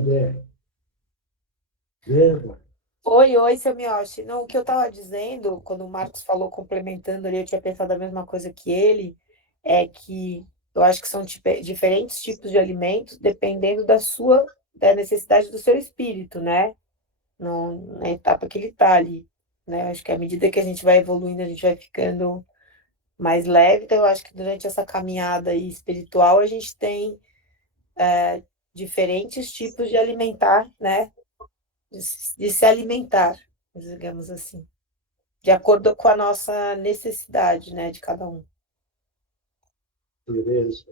Verba. Oi, seu Mioshi. Não, o que eu estava dizendo, quando o Marcos falou, complementando ali, eu tinha pensado a mesma coisa que ele, é que eu acho que são diferentes tipos de alimentos, dependendo da necessidade do seu espírito, né? Na etapa que ele está ali, né? Acho que à medida que a gente vai evoluindo, a gente vai ficando mais leve, então eu acho que durante essa caminhada aí espiritual, a gente tem diferentes tipos de alimentar, né? De se alimentar, digamos assim, de acordo com a nossa necessidade, né, de cada um. Beleza.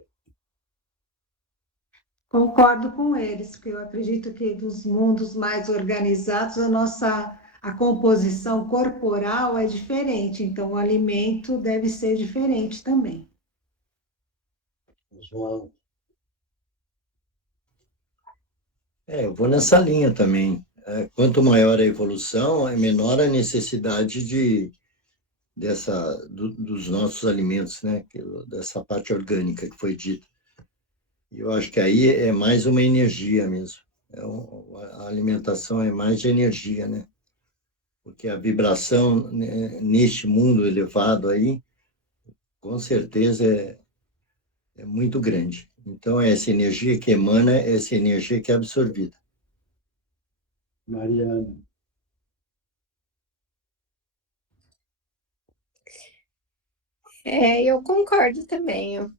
Concordo com eles, porque eu acredito que dos mundos mais organizados, a composição corporal é diferente, então o alimento deve ser diferente também. João. Eu vou nessa linha também. Quanto maior a evolução, é menor a necessidade dos nossos alimentos, né? Dessa parte orgânica que foi dita. Eu acho que aí é mais uma energia mesmo. A alimentação é mais de energia, né? Porque a vibração, né, neste mundo elevado aí, com certeza é muito grande. Então, essa energia que emana, essa energia que é absorvida. Mariana. Eu concordo também. Eu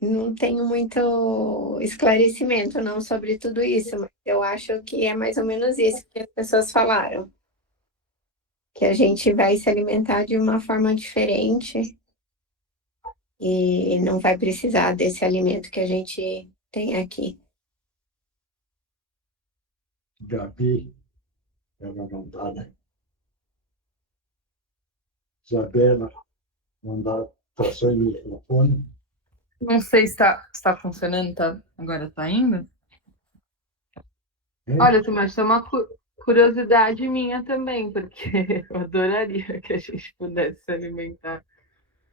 não tenho muito esclarecimento não sobre tudo isso, mas eu acho que é mais ou menos isso que as pessoas falaram. Que a gente vai se alimentar de uma forma diferente e não vai precisar desse alimento que a gente tem aqui. Gabi. É uma vontade. Isabela. Mandar passar o microfone. Não sei se está funcionando, agora está indo? Hein? Olha, Tomás, isso é uma curiosidade minha também, porque eu adoraria que a gente pudesse se alimentar.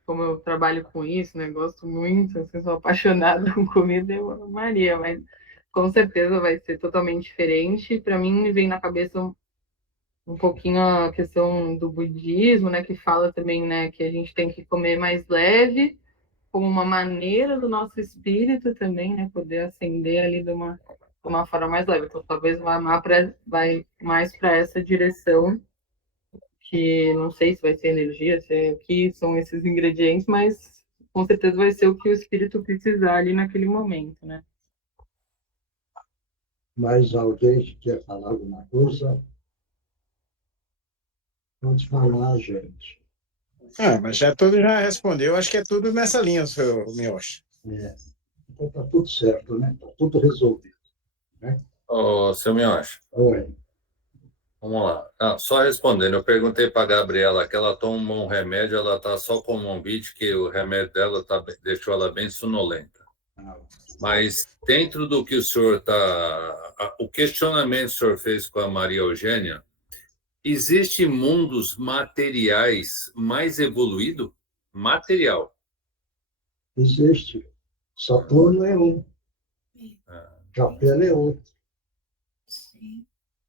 Como eu trabalho com isso, né? Gosto muito, assim, sou apaixonada com comida, eu amaria, mas com certeza vai ser totalmente diferente. Para mim, me vem na cabeça um pouquinho a questão do budismo, né? Que fala também, né? Que a gente tem que comer mais leve, como uma maneira do nosso espírito também, né, poder ascender ali de uma forma mais leve. Então, talvez vai mais para essa direção, que não sei se vai ser energia, se é o que são esses ingredientes, mas com certeza vai ser o que o espírito precisar ali naquele momento, né? Mais alguém que quer falar alguma coisa? Pode falar, gente. Mas já respondeu. Acho que é tudo nessa linha, seu Miyoshi. Então está tudo certo, né? Está tudo resolvido. Né? Ô, seu Miyoshi. Oi. Vamos lá. Só respondendo, eu perguntei para a Gabriela que ela toma um remédio, ela está só com um vídeo que o remédio dela deixou ela bem sonolenta. Mas dentro do que o senhor está... O questionamento que o senhor fez com a Maria Eugênia, existe mundos materiais mais evoluído? Material. Existe. Saturno é um. Capela é outro.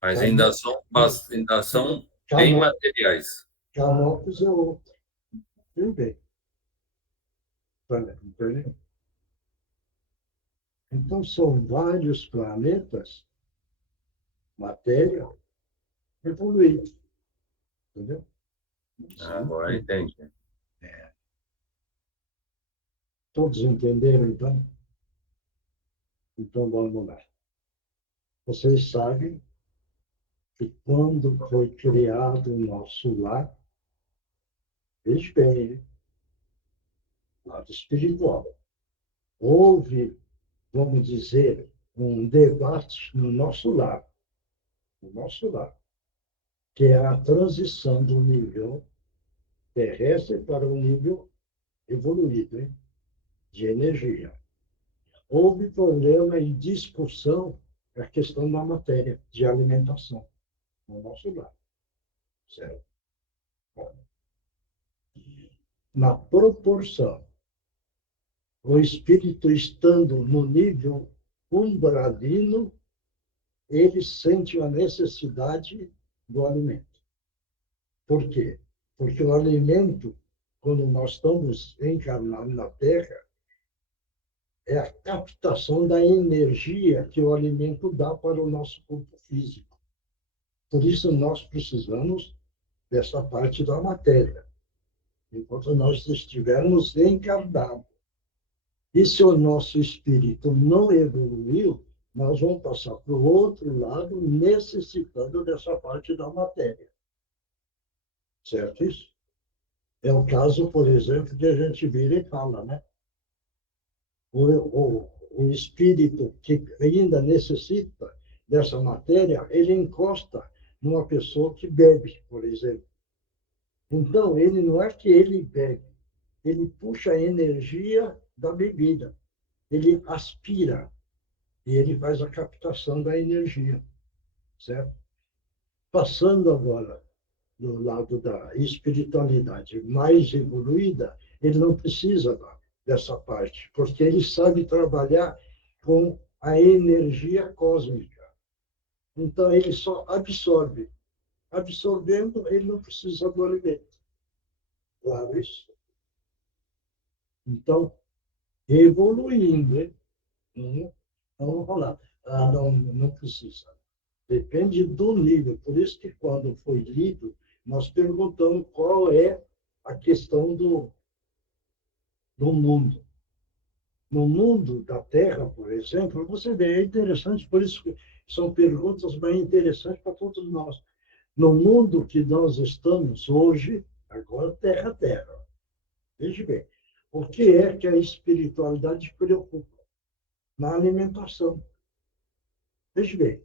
Mas ainda são bem materiais. Canopus é outro. Tudo bem. Entendeu? Então, são vários planetas, matéria, evoluída. Entendeu? Agora entendi. Todos entenderam, então? Então, vamos lá. Vocês sabem que quando foi criado o nosso lar, veja bem, lado espiritual, houve, vamos dizer, um debate no nosso lar, que é a transição do nível terrestre para o nível evoluído, hein? De energia. Houve problema e discussão a questão da matéria, de alimentação, no nosso lar. Certo? Bom. Na proporção, o espírito estando no nível umbralino, ele sente a necessidade do alimento. Por quê? Porque o alimento, quando nós estamos encarnados na Terra, é a captação da energia que o alimento dá para o nosso corpo físico. Por isso, nós precisamos dessa parte da matéria, enquanto nós estivermos encarnados. E se o nosso espírito não evoluiu, nós vamos passar para o outro lado necessitando dessa parte da matéria. Certo isso? É o caso, por exemplo, que a gente vira e fala, né? O espírito que ainda necessita dessa matéria, ele encosta numa pessoa que bebe, por exemplo. Então, ele não é que ele bebe, ele puxa a energia da bebida, ele aspira e ele faz a captação da energia, certo? Passando agora do lado da espiritualidade mais evoluída, ele não precisa dessa parte, porque ele sabe trabalhar com a energia cósmica. Então, ele só absorve. Absorvendo, ele não precisa do alimento. Claro isso? Então, evoluindo, então, vamos falar, não precisa. Depende do nível. Por isso que, quando foi lido, nós perguntamos qual é a questão do mundo. No mundo da Terra, por exemplo, você vê, é interessante, por isso que são perguntas bem interessantes para todos nós. No mundo que nós estamos hoje, agora Terra a Terra, veja bem, o que é que a espiritualidade preocupa? Na alimentação. Veja bem.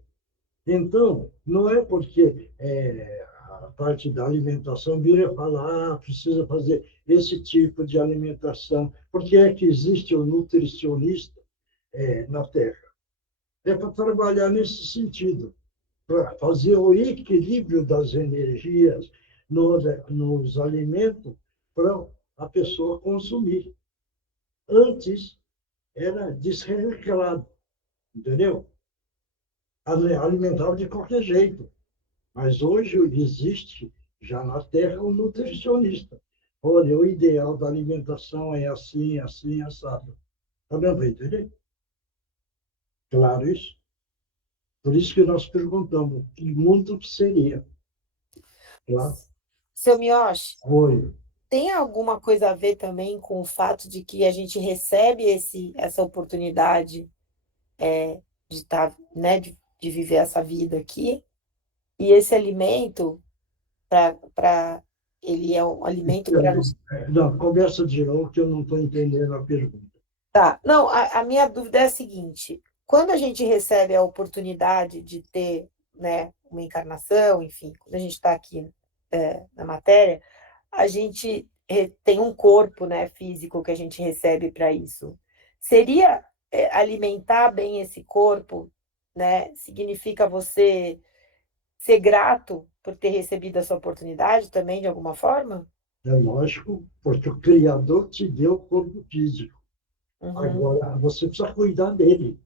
Então, não é porque a parte da alimentação vira e fala, precisa fazer esse tipo de alimentação. Por que é que existe o nutricionista na Terra? É para trabalhar nesse sentido, para fazer o equilíbrio das energias nos alimentos para a pessoa consumir. Antes, era desregrado, entendeu? Alimentava de qualquer jeito. Mas hoje existe já na Terra um nutricionista. Olha, o ideal da alimentação é assim, assim, assado. Está dando para entender? Claro isso? Por isso que nós perguntamos, que mundo que seria? Claro. Seu Miyoshi, Oi. tem alguma coisa a ver também com o fato de que a gente recebe essa oportunidade de estar, né, de de viver essa vida aqui, e esse alimento, ele é um alimento para nos... Não, conversa de novo que eu não estou entendendo a pergunta. Tá, não, a minha dúvida é a seguinte, quando a gente recebe a oportunidade de ter, né, uma encarnação, enfim, quando a gente está aqui na matéria, a gente tem um corpo, né, físico que a gente recebe para isso. Seria alimentar bem esse corpo, né, significa você ser grato por ter recebido essa oportunidade também, de alguma forma? É lógico, porque o Criador te deu o corpo físico. Uhum. Agora, você precisa cuidar dele.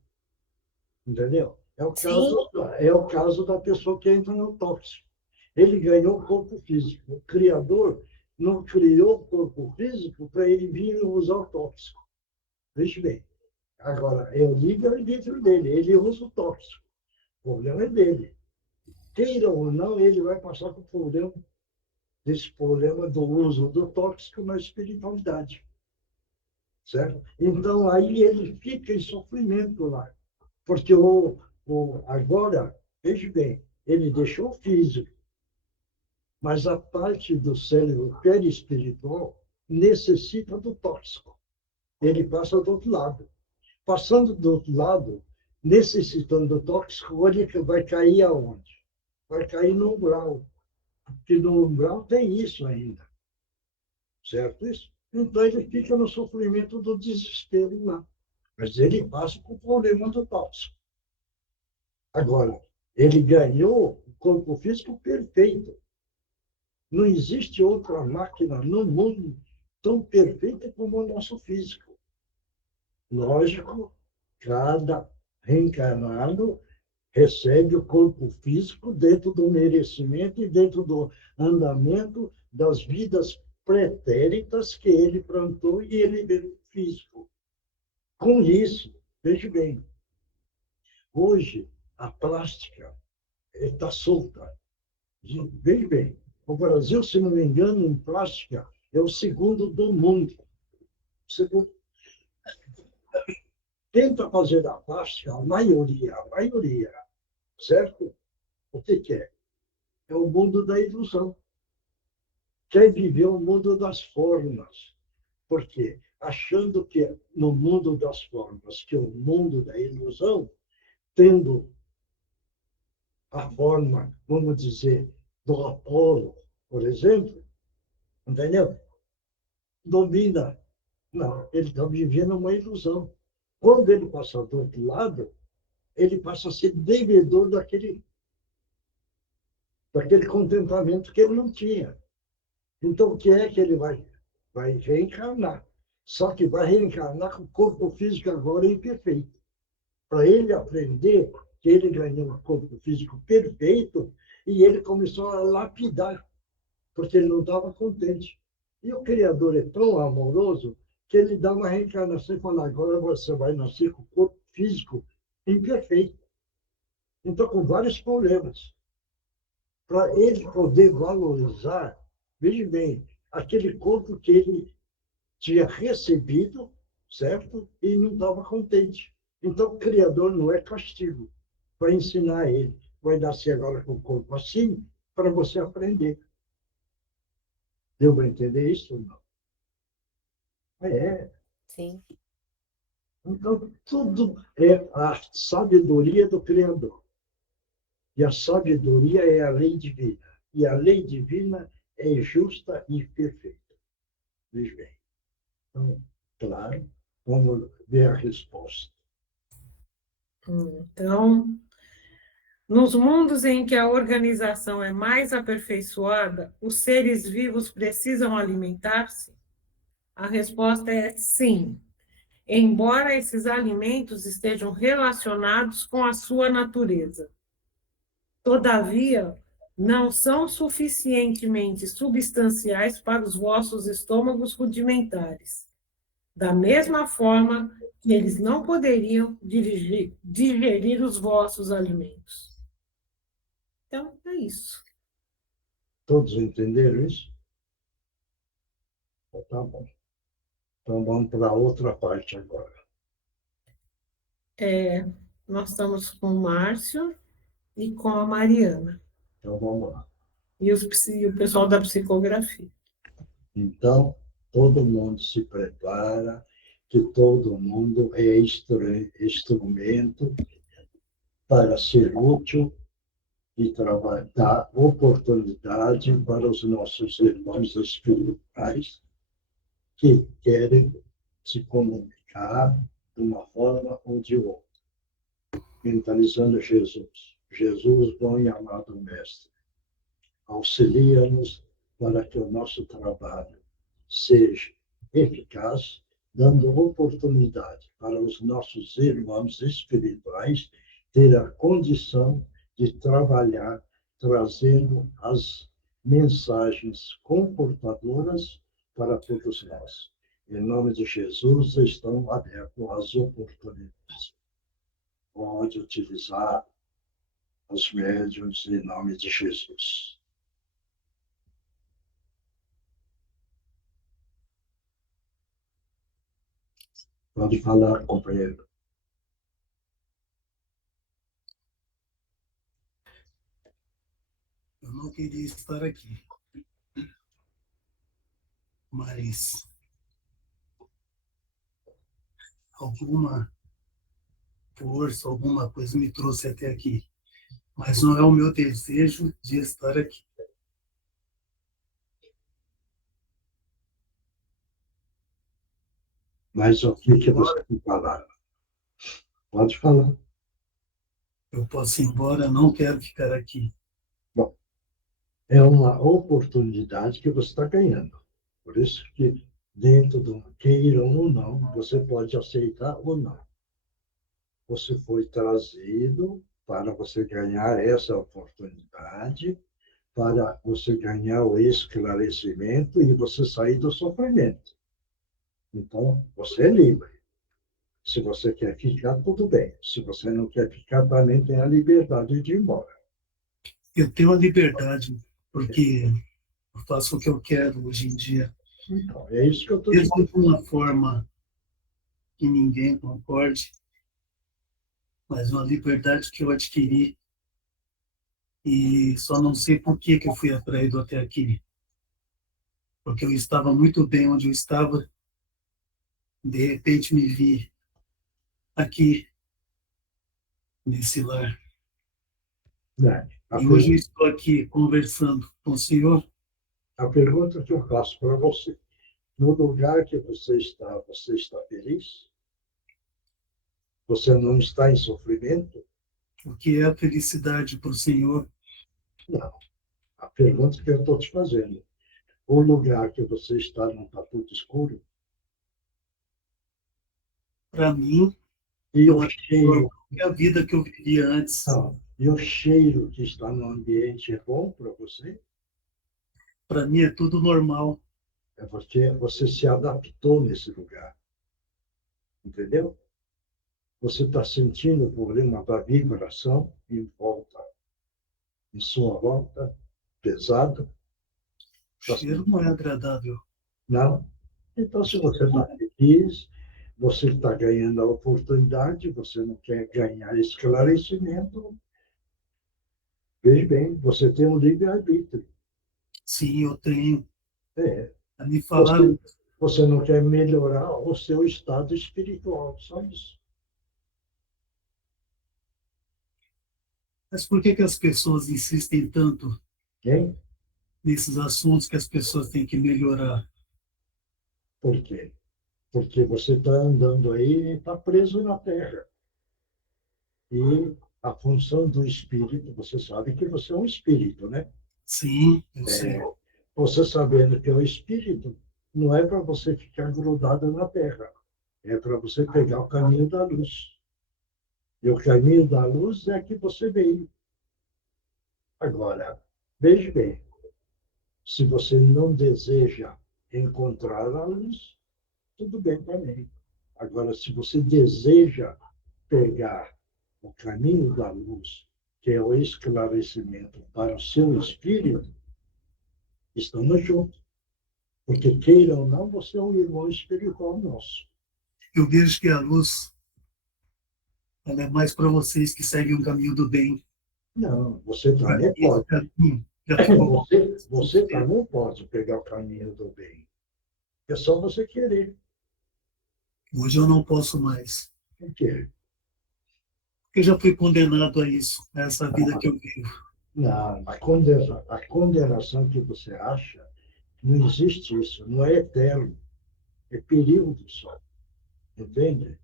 Entendeu? É o caso da pessoa que entra no tóxico. Ele ganhou o corpo físico. O Criador não criou o corpo físico para ele vir usar o tóxico. Veja bem. Agora, é o livre-arbítrio dele. Ele usa o tóxico. O problema é dele. Queira ou não, ele vai passar por problema desse problema do uso do tóxico na espiritualidade. Certo? Então, aí ele fica em sofrimento lá. Porque agora, veja bem, ele deixou o físico, mas a parte do cérebro perispiritual necessita do tóxico. Ele passa do outro lado. Passando do outro lado, necessitando do tóxico, ele vai cair aonde? Vai cair no umbral. Porque no umbral tem isso ainda. Certo isso? Então ele fica no sofrimento do desespero lá. Mas ele passa por problema do tóxico. Agora, ele ganhou o corpo físico perfeito. Não existe outra máquina no mundo tão perfeita como o nosso físico. Lógico, cada reencarnado recebe o corpo físico dentro do merecimento e dentro do andamento das vidas pretéritas que ele plantou e ele deu físico. Com isso, veja bem, hoje a plástica está solta. Veja bem, o Brasil, se não me engano, em plástica, é o segundo do mundo. Segundo. Tenta fazer da plástica a maioria, certo? O que é? É o mundo da ilusão. Quer viver o mundo das formas. Por quê? Achando que no mundo das formas, que é o mundo da ilusão, tendo a forma, vamos dizer, do Apolo, por exemplo, entendeu? Domina. Não, ele está vivendo uma ilusão. Quando ele passar do outro lado, ele passa a ser devedor daquele contentamento que ele não tinha. Então, o que é que ele vai reencarnar? Só que vai reencarnar com o corpo físico agora imperfeito. Para ele aprender que ele ganhou um corpo físico perfeito e ele começou a lapidar, porque ele não estava contente. E o Criador é tão amoroso que ele dá uma reencarnação e fala, agora você vai nascer com o corpo físico imperfeito. Então, com vários problemas. Para ele poder valorizar, veja bem, aquele corpo que ele tinha recebido, certo? E não estava contente. Então, o Criador não é castigo. Vai ensinar ele. Vai nascer agora com o corpo assim, para você aprender. Deu para entender isso ou não? É. Sim. Então, tudo é a sabedoria do Criador. E a sabedoria é a lei divina. E a lei divina é justa e perfeita. Veja bem. Então, claro, vamos ver a resposta. Então, nos mundos em que a organização é mais aperfeiçoada, os seres vivos precisam alimentar-se? A resposta é sim, embora esses alimentos estejam relacionados com a sua natureza. Todavia, não são suficientemente substanciais para os vossos estômagos rudimentares. Da mesma forma que eles não poderiam digerir os vossos alimentos. Então, é isso. Todos entenderam isso? Tá bom. Então, vamos para a outra parte agora. Nós estamos com o Márcio. e com a Mariana. Então, vamos lá. E o pessoal da psicografia. Então, todo mundo se prepara, que todo mundo é instrumento para ser útil e dar oportunidade para os nossos irmãos espirituais que querem se comunicar de uma forma ou de outra. Mentalizando Jesus. Jesus, bom e amado Mestre, auxilia-nos para que o nosso trabalho seja eficaz, dando oportunidade para os nossos irmãos espirituais ter a condição de trabalhar, trazendo as mensagens confortadoras para todos nós. Em nome de Jesus, estão abertas as oportunidades. Pode utilizar os médiuns em nome de Jesus. Pode falar, companheiro. Eu não queria estar aqui, mas alguma força, alguma coisa me trouxe até aqui. Mas não é o meu desejo de estar aqui. Mas o que você tem que falar? Pode falar. Eu posso ir embora, não quero ficar aqui. Bom, é uma oportunidade que você está ganhando. Por isso que, dentro do queiram ou não, você pode aceitar ou não. Você foi trazido para você ganhar essa oportunidade, para você ganhar o esclarecimento e você sair do sofrimento. Então, você é livre. Se você quer ficar, tudo bem. Se você não quer ficar, também tem a liberdade de ir embora. Eu tenho a liberdade, porque eu faço o que eu quero hoje em dia. Então, é isso que eu estou dizendo. dizendo. De uma forma que ninguém concorde, mas uma liberdade que eu adquiri. E só não sei por que eu fui atraído até aqui. Porque eu estava muito bem onde eu estava. De repente me vi aqui, nesse lar. E hoje eu estou aqui conversando com o senhor. A pergunta que eu faço para você: no lugar que você está feliz? Você não está em sofrimento? O que é a felicidade para o senhor? Não. A pergunta que eu estou te fazendo: o lugar que você está não está tudo escuro? Para mim, e o cheiro é a vida que eu vivia antes. Não. E o cheiro que está no ambiente é bom para você? Para mim é tudo normal. É porque você se adaptou nesse lugar. Entendeu? Você está sentindo o problema da vibração em volta, em sua volta, pesado. O cheiro não é agradável. Não? Então, se você está feliz, você está ganhando a oportunidade, você não quer ganhar esclarecimento, veja bem, você tem um livre-arbítrio. Sim, eu tenho. É. Me falaram... Você não quer melhorar o seu estado espiritual, só isso. Mas por que as pessoas insistem tanto Quem? Nesses assuntos que as pessoas têm que melhorar? Por quê? Porque você está andando aí e está preso na Terra. E a função do espírito, você sabe que você é um espírito, né? Sim, eu sei. Você sabendo que é o espírito, não é para você ficar grudado na Terra. É para você pegar o caminho da luz. E o caminho da luz é que você veio. Agora, veja bem. Se você não deseja encontrar a luz, tudo bem também. Agora, se você deseja pegar o caminho da luz, que é o esclarecimento para o seu espírito, estamos juntos. Porque, queira ou não, você é um irmão espiritual nosso. Eu vejo que a luz ela é mais para vocês que seguem o caminho do bem. Não, você também Esse pode. caminho já ficou Você também pode pegar o caminho do bem. É só você querer. Hoje eu não posso mais. Por quê? Porque eu já fui condenado a isso, a essa vida que eu vivo. Não, a condenação que você acha, não existe isso, não é eterno, é período só, entende?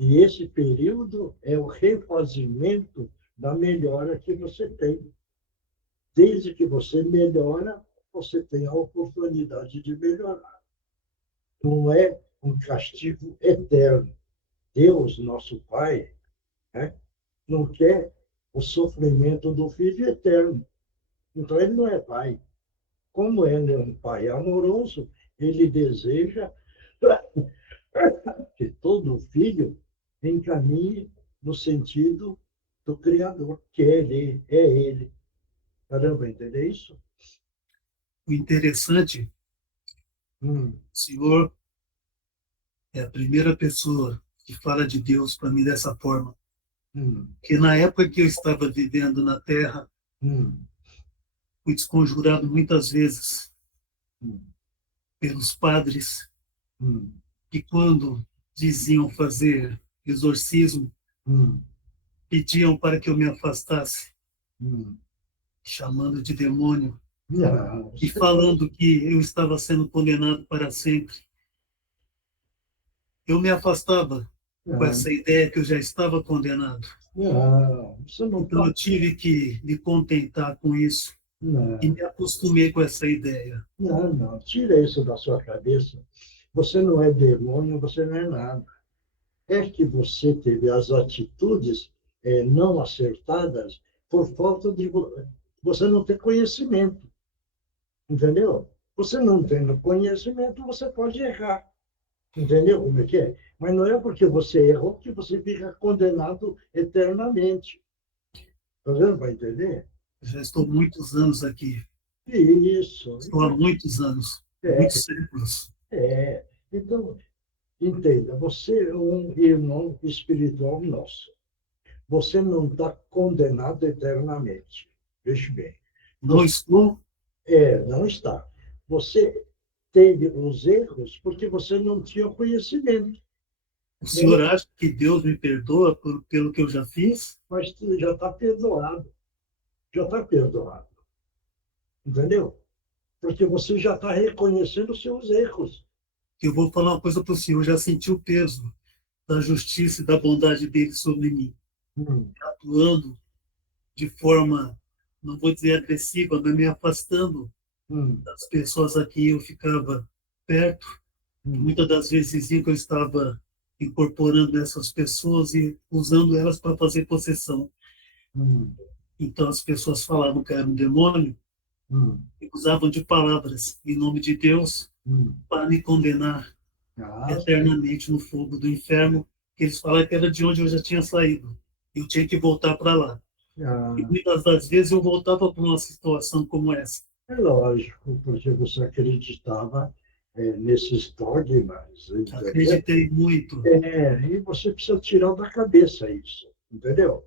E esse período é o refazimento da melhora que você tem. Desde que você melhora, você tem a oportunidade de melhorar. Não é um castigo eterno. Deus, nosso Pai, né, não quer o sofrimento do filho eterno. Então, ele não é pai. Como ele é um pai amoroso, ele deseja que todo filho encaminhe no sentido do Criador, que é ele, é ele. Caramba, entendeu isso? O interessante, o senhor é a primeira pessoa que fala de Deus para mim dessa forma. Que na época que eu estava vivendo na Terra, fui desconjurado muitas vezes pelos padres que, quando diziam fazer exorcismo, pediam para que eu me afastasse, chamando de demônio, e falando que eu estava sendo condenado para sempre. Eu me afastava com essa ideia que eu já estava condenado. Então eu tive que me contentar com isso e me acostumei com essa ideia. Não, tira isso da sua cabeça. Você não é demônio, você não é nada. É que você teve as atitudes não acertadas por falta de... Você não ter conhecimento. Entendeu? Você não tendo conhecimento, você pode errar. Entendeu como é que é? Mas não é porque você errou que você fica condenado eternamente. Está vendo para entender? Já estou muitos anos aqui. Isso. Estou há muitos anos, muitos séculos. Então, entenda, você é um irmão espiritual nosso. Você não está condenado eternamente. Veja bem. Não estou? Não está. Você teve os erros porque você não tinha conhecimento. O senhor acha que Deus me perdoa pelo que eu já fiz? Mas já está perdoado. Já está perdoado. Entendeu? Porque você já está reconhecendo os seus erros. Eu vou falar uma coisa para o senhor, eu já senti o peso da justiça e da bondade dele sobre mim. Atuando de forma, não vou dizer agressiva, mas me afastando das pessoas a quem eu ficava perto. Muitas das vezes diziam que eu estava incorporando essas pessoas e usando elas para fazer possessão. Então as pessoas falavam que era um demônio e usavam de palavras em nome de Deus para me condenar eternamente no fogo do inferno, que eles falaram que era de onde eu já tinha saído. Eu tinha que voltar para lá. E muitas das vezes eu voltava para uma situação como essa. É lógico, porque você acreditava nesses dogmas. Acreditei muito. E você precisa tirar da cabeça isso, entendeu?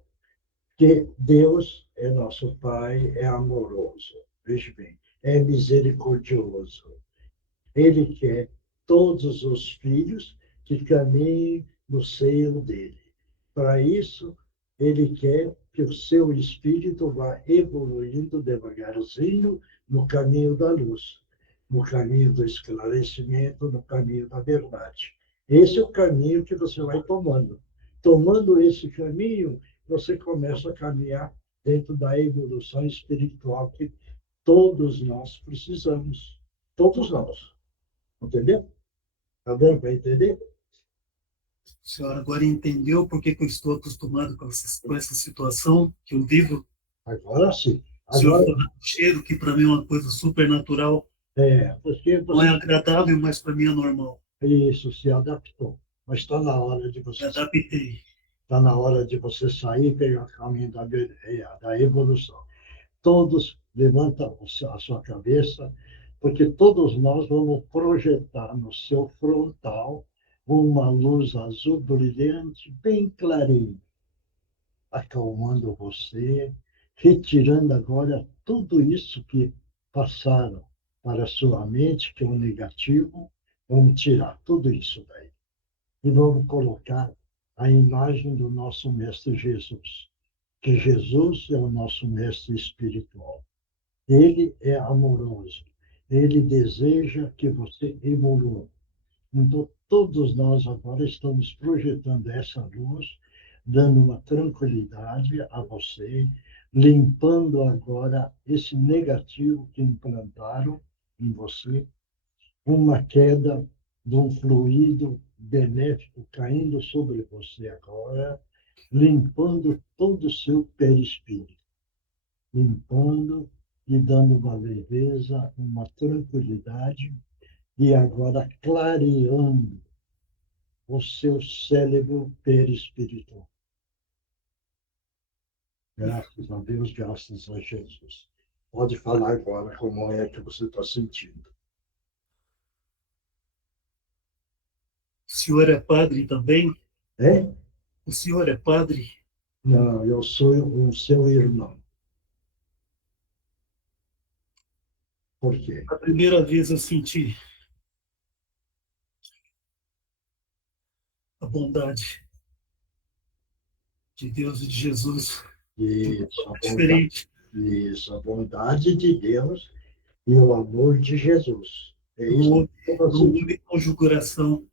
Que Deus é nosso Pai, é amoroso, veja bem, é misericordioso. Ele quer todos os filhos que caminhem no seio dele. Para isso, ele quer que o seu espírito vá evoluindo devagarzinho no caminho da luz, no caminho do esclarecimento, no caminho da verdade. Esse é o caminho que você vai tomando. Tomando esse caminho, você começa a caminhar dentro da evolução espiritual que todos nós precisamos. Todos nós. Entendeu? Está dando para entender? A senhora agora entendeu por que eu estou acostumado com essa situação que eu vivo? Agora sim. O senhor falou do cheiro, que para mim é uma coisa super natural. Porque não é agradável, mas para mim é normal. Isso, se adaptou. Mas está na hora de você... Me adaptei. Está na hora de você sair e pegar o caminho da evolução. Todos levantam a sua cabeça, porque todos nós vamos projetar no seu frontal uma luz azul brilhante, bem clarinha, acalmando você, retirando agora tudo isso que passaram para a sua mente, que é o negativo, vamos tirar tudo isso daí. E vamos colocar a imagem do nosso Mestre Jesus, que Jesus é o nosso Mestre espiritual. Ele é amoroso, ele deseja que você evolua. Então, todos nós agora estamos projetando essa luz, dando uma tranquilidade a você, limpando agora esse negativo que implantaram em você, uma queda de um fluido benéfico caindo sobre você agora, limpando todo o seu perispírito, limpando e dando uma leveza, uma tranquilidade, e agora clareando o seu cérebro perispiritual. Graças a Deus, graças a Jesus. Pode falar agora como é que você está sentindo. O senhor é padre também? É? O senhor é padre? Não, eu sou o seu irmão. Por quê? A primeira vez eu senti a bondade de Deus e de Jesus. Isso, a bondade de Deus e o amor de Jesus. É isso. Não houve conjuração,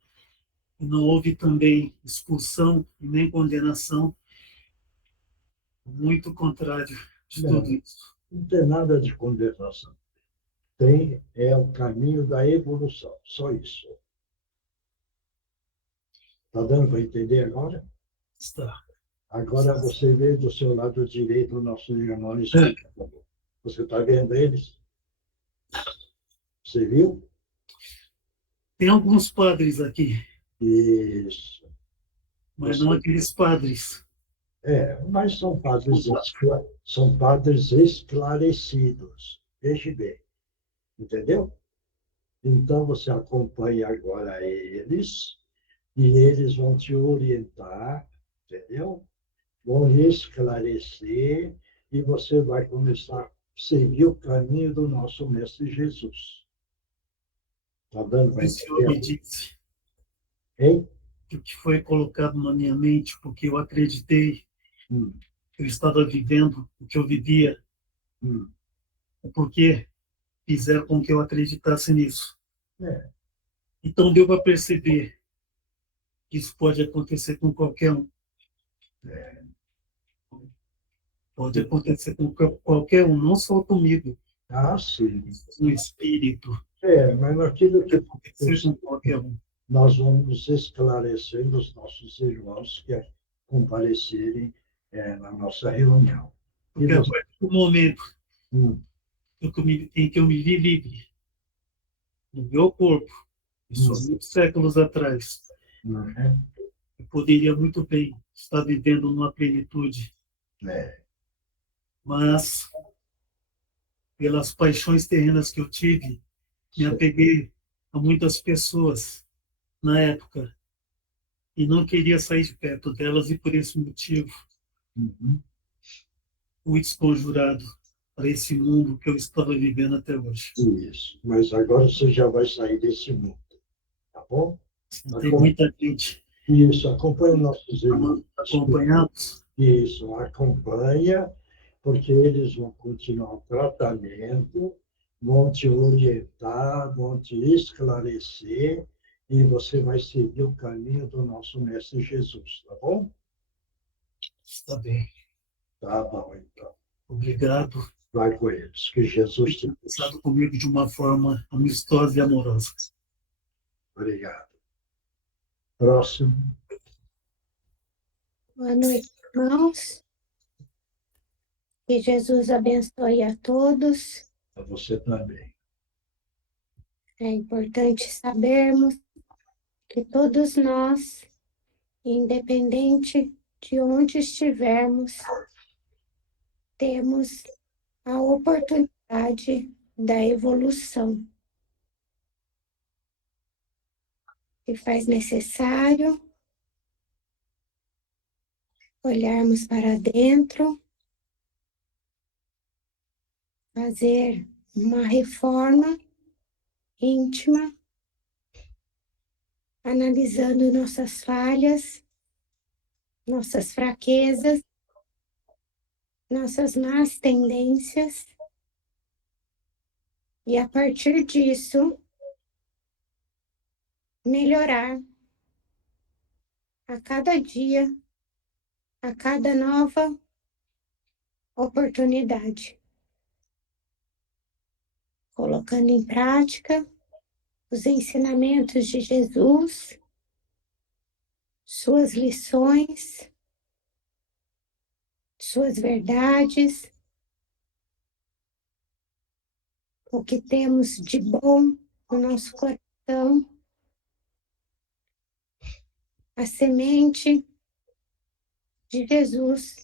não houve também expulsão e nem condenação. Muito contrário de tudo isso. Não tem nada de condenação. É o caminho da evolução, só isso. Está dando para entender agora? Está. Agora você vê do seu lado direito o nosso irmão espírito. Você está vendo eles? Você viu? Tem alguns padres aqui. Isso. Mas não aqueles padres. Mas são padres esclarecidos. Veja bem. Entendeu? Então você acompanha agora eles e eles vão te orientar, entendeu? Vão esclarecer e você vai começar a seguir o caminho do nosso Mestre Jesus. Está dando para entender? O senhor me disse Hein? que o que foi colocado na minha mente, porque eu acreditei que eu estava vivendo o que eu vivia, porque fizeram com que eu acreditasse nisso. Então deu para perceber que isso pode acontecer com qualquer um. Pode acontecer com qualquer um, não só comigo. Sim. Um espírito. Mas naquilo que acontecer com qualquer um. Nós vamos esclarecendo os nossos irmãos que comparecerem na nossa reunião. Porque a partir do momento em que eu me vi livre no meu corpo, isso há muitos séculos atrás, eu poderia muito bem estar vivendo numa plenitude. Mas, pelas paixões terrenas que eu tive, me apeguei a muitas pessoas na época e não queria sair de perto delas, e por esse motivo fui desconjurado para esse mundo que eu estava vivendo até hoje. Isso, mas agora você já vai sair desse mundo, tá bom? Tem muita gente. Isso, acompanha nossos irmãos. Acompanhados? Isso, acompanha, porque eles vão continuar o tratamento, vão te orientar, vão te esclarecer, e você vai seguir o caminho do nosso Mestre Jesus, tá bom? Está bem. Tá bom, então. Obrigado. Vai com eles, que Jesus te pensado comigo de uma forma amistosa e amorosa. Obrigado. Próximo. Boa noite, irmãos. Que Jesus abençoe a todos. A você também. É importante sabermos que todos nós, independente de onde estivermos, temos a oportunidade da evolução. Se faz necessário olharmos para dentro fazer uma reforma íntima, analisando nossas falhas, nossas fraquezas, nossas más tendências, e a partir disso, melhorar a cada dia, a cada nova oportunidade, colocando em prática os ensinamentos de Jesus, suas lições, suas verdades, o que temos de bom no nosso coração, a semente de Jesus,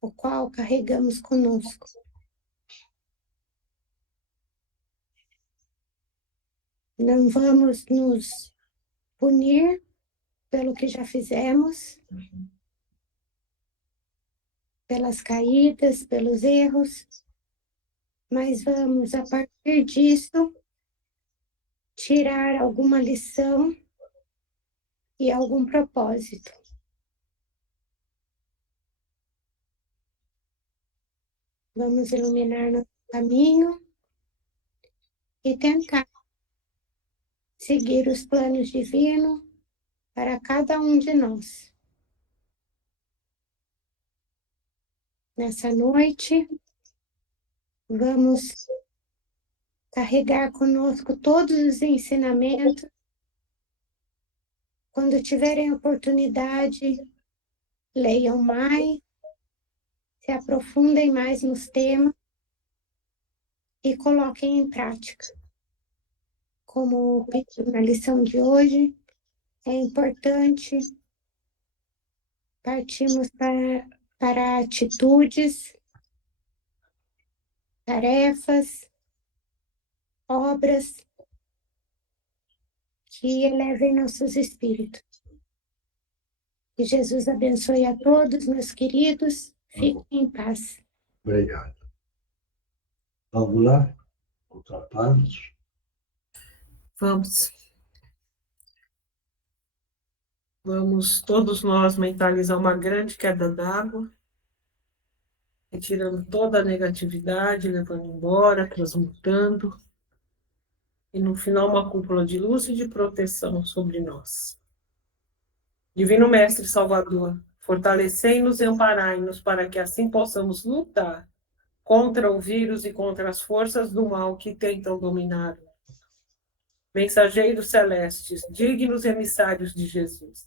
o qual carregamos conosco. Não vamos nos punir pelo que já fizemos, pelas caídas, pelos erros, mas vamos, a partir disso, tirar alguma lição e algum propósito. Vamos iluminar nosso caminho e tentar seguir os planos divinos para cada um de nós. Nessa noite, vamos carregar conosco todos os ensinamentos. Quando tiverem oportunidade, leiam mais, se aprofundem mais nos temas e coloquem em prática. Como pedi na lição de hoje, é importante partirmos para atitudes, tarefas, obras que elevem nossos espíritos. Que Jesus abençoe a todos, meus queridos. Fiquem em paz. Obrigado. Vamos lá? Outra parte. Vamos. Vamos todos nós mentalizar uma grande queda d'água, retirando toda a negatividade, levando embora, transmutando. E no final uma cúpula de luz e de proteção sobre nós. Divino Mestre Salvador, fortalecei-nos e amparai-nos para que assim possamos lutar contra o vírus e contra as forças do mal que tentam dominar o mundo. Mensageiros celestes, dignos emissários de Jesus,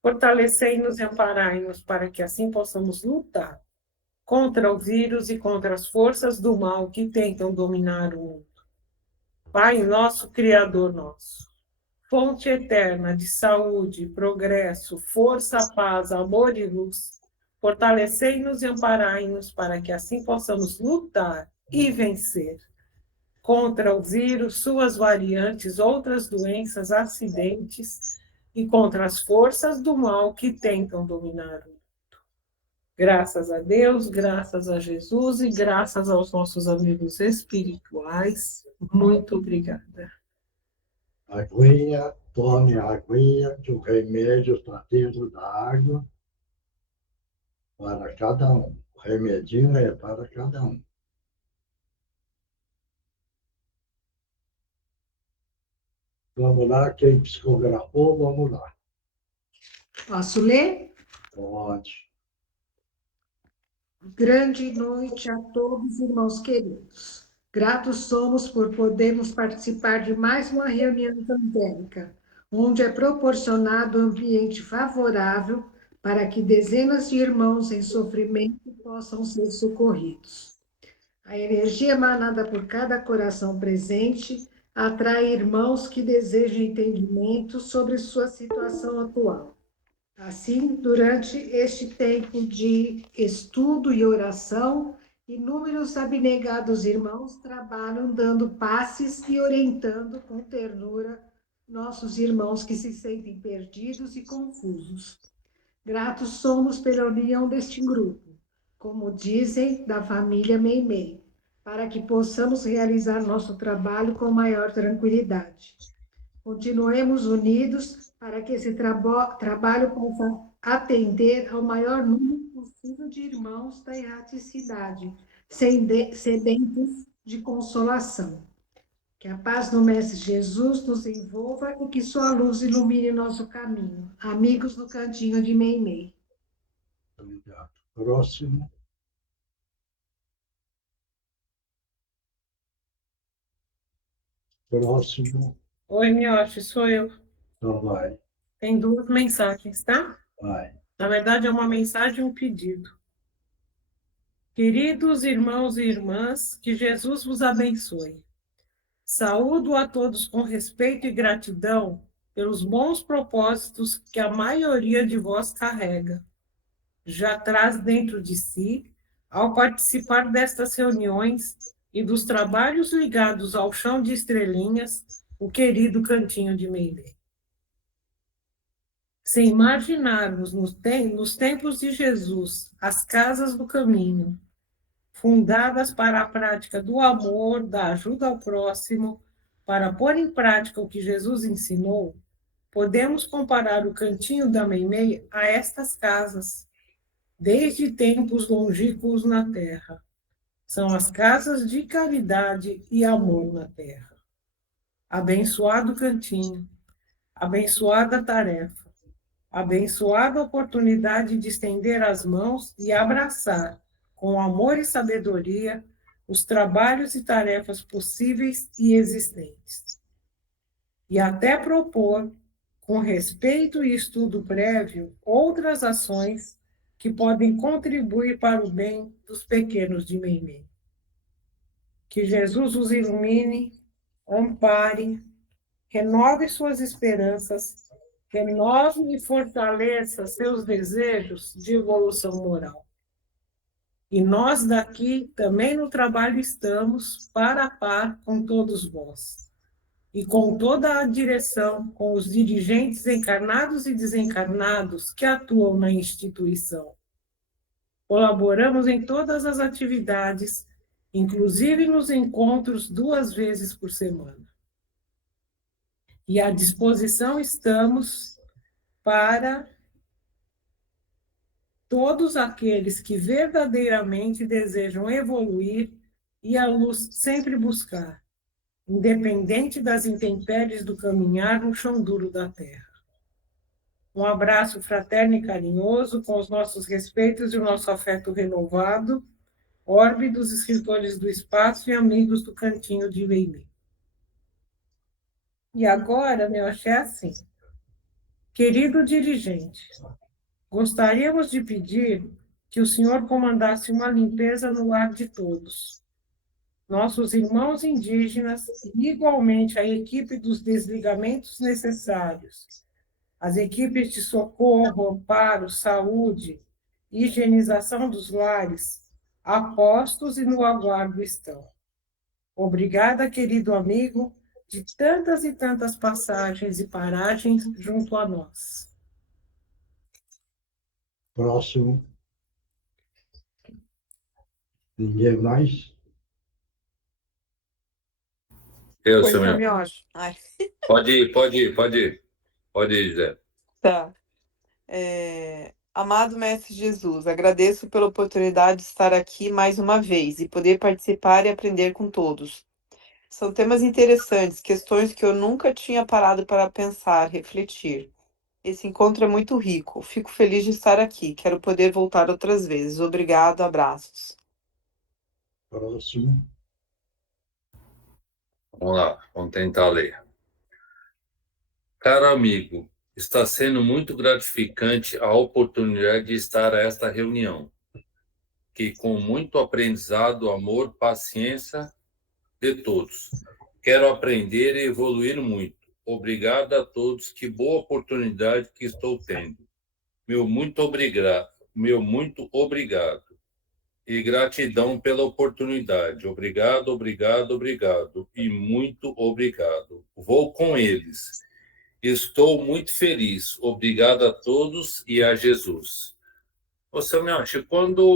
fortalecei-nos e amparai-nos para que assim possamos lutar contra o vírus e contra as forças do mal que tentam dominar o mundo. Pai nosso, Criador nosso, fonte eterna de saúde, progresso, força, paz, amor e luz, fortalecei-nos e amparai-nos para que assim possamos lutar e vencer contra o vírus, suas variantes, outras doenças, acidentes e contra as forças do mal que tentam dominar o mundo. Graças a Deus, graças a Jesus e graças aos nossos amigos espirituais. Muito obrigada. Aguinha, tome a aguinha, que o remédio está dentro da água para cada um. O remedinho é para cada um. Vamos lá, quem psicografou, vamos lá. Posso ler? Pode. Grande noite a todos, irmãos queridos. Gratos somos por podermos participar de mais uma reunião evangélica, onde é proporcionado um ambiente favorável para que dezenas de irmãos em sofrimento possam ser socorridos. A energia emanada por cada coração presente atrai irmãos que desejam entendimento sobre sua situação atual. Assim, durante este tempo de estudo e oração, inúmeros abnegados irmãos trabalham dando passes e orientando com ternura nossos irmãos que se sentem perdidos e confusos. Gratos somos pela união deste grupo, como dizem, da família Meimei, para que possamos realizar nosso trabalho com maior tranquilidade. Continuemos unidos para que esse trabalho possa atender ao maior número possível de irmãos da erraticidade, sedentos de consolação. Que a paz do Mestre Jesus nos envolva e que sua luz ilumine nosso caminho. Amigos do Cantinho de Meimei. Obrigado. Próximo. Próximo. Oi, Mioche, sou eu. Então vai. Tem 2 mensagens, tá? Vai. Na verdade, é uma mensagem e um pedido. Queridos irmãos e irmãs, que Jesus vos abençoe. Saúdo a todos com respeito e gratidão pelos bons propósitos que a maioria de vós carrega. Já traz dentro de si, ao participar destas reuniões e dos trabalhos ligados ao chão de estrelinhas, o querido Cantinho de Meimei. Se imaginarmos nos tempos de Jesus as casas do caminho, fundadas para a prática do amor, da ajuda ao próximo, para pôr em prática o que Jesus ensinou, podemos comparar o Cantinho da Meimei a estas casas, desde tempos longínquos na terra. São as casas de caridade e amor na terra. Abençoado Cantinho, abençoada tarefa, abençoada oportunidade de estender as mãos e abraçar, com amor e sabedoria, os trabalhos e tarefas possíveis e existentes. E até propor, com respeito e estudo prévio, outras ações que podem contribuir para o bem dos pequenos de Meimei. Que Jesus os ilumine, ampare, renove suas esperanças, renove e fortaleça seus desejos de evolução moral. E nós daqui também no trabalho estamos para a par com todos vós. E com toda a direção, com os dirigentes encarnados e desencarnados que atuam na instituição. Colaboramos em todas as atividades, inclusive nos encontros 2 vezes por semana. E à disposição estamos para todos aqueles que verdadeiramente desejam evoluir e a luz sempre buscar, independente das intempéries do caminhar no chão duro da terra. Um abraço fraterno e carinhoso, com os nossos respeitos e o nosso afeto renovado, Orbe dos escritores do espaço e amigos do Cantinho de Meimei. E agora, meu axé é assim. Querido dirigente, gostaríamos de pedir que o senhor comandasse uma limpeza no lar de todos. Nossos irmãos indígenas e, igualmente, a equipe dos desligamentos necessários, as equipes de socorro, amparo, saúde, higienização dos lares, a postos e no aguardo estão. Obrigada, querido amigo, de tantas e tantas passagens e paragens junto a nós. Próximo. Ninguém mais? Eu, Oi, seu seu meu. Mioche. Ai, Pode ir, Zé. tá. Amado Mestre Jesus, agradeço pela oportunidade de estar aqui mais uma vez e poder participar e aprender com todos. São temas interessantes, questões que eu nunca tinha parado para pensar, refletir. Esse encontro é muito rico. Fico feliz de estar aqui. Quero poder voltar outras vezes. Obrigado, abraços. Próximo. Vamos lá, vamos tentar ler. Caro amigo, está sendo muito gratificante a oportunidade de estar a esta reunião, que com muito aprendizado, amor, paciência de todos. Quero aprender e evoluir muito. Obrigado a todos, que boa oportunidade que estou tendo. Meu muito obrigado. E gratidão pela oportunidade. Obrigado, obrigado, obrigado. E muito obrigado. Vou com eles. Estou muito feliz. Obrigado a todos e a Jesus. Ô, Semiotti, quando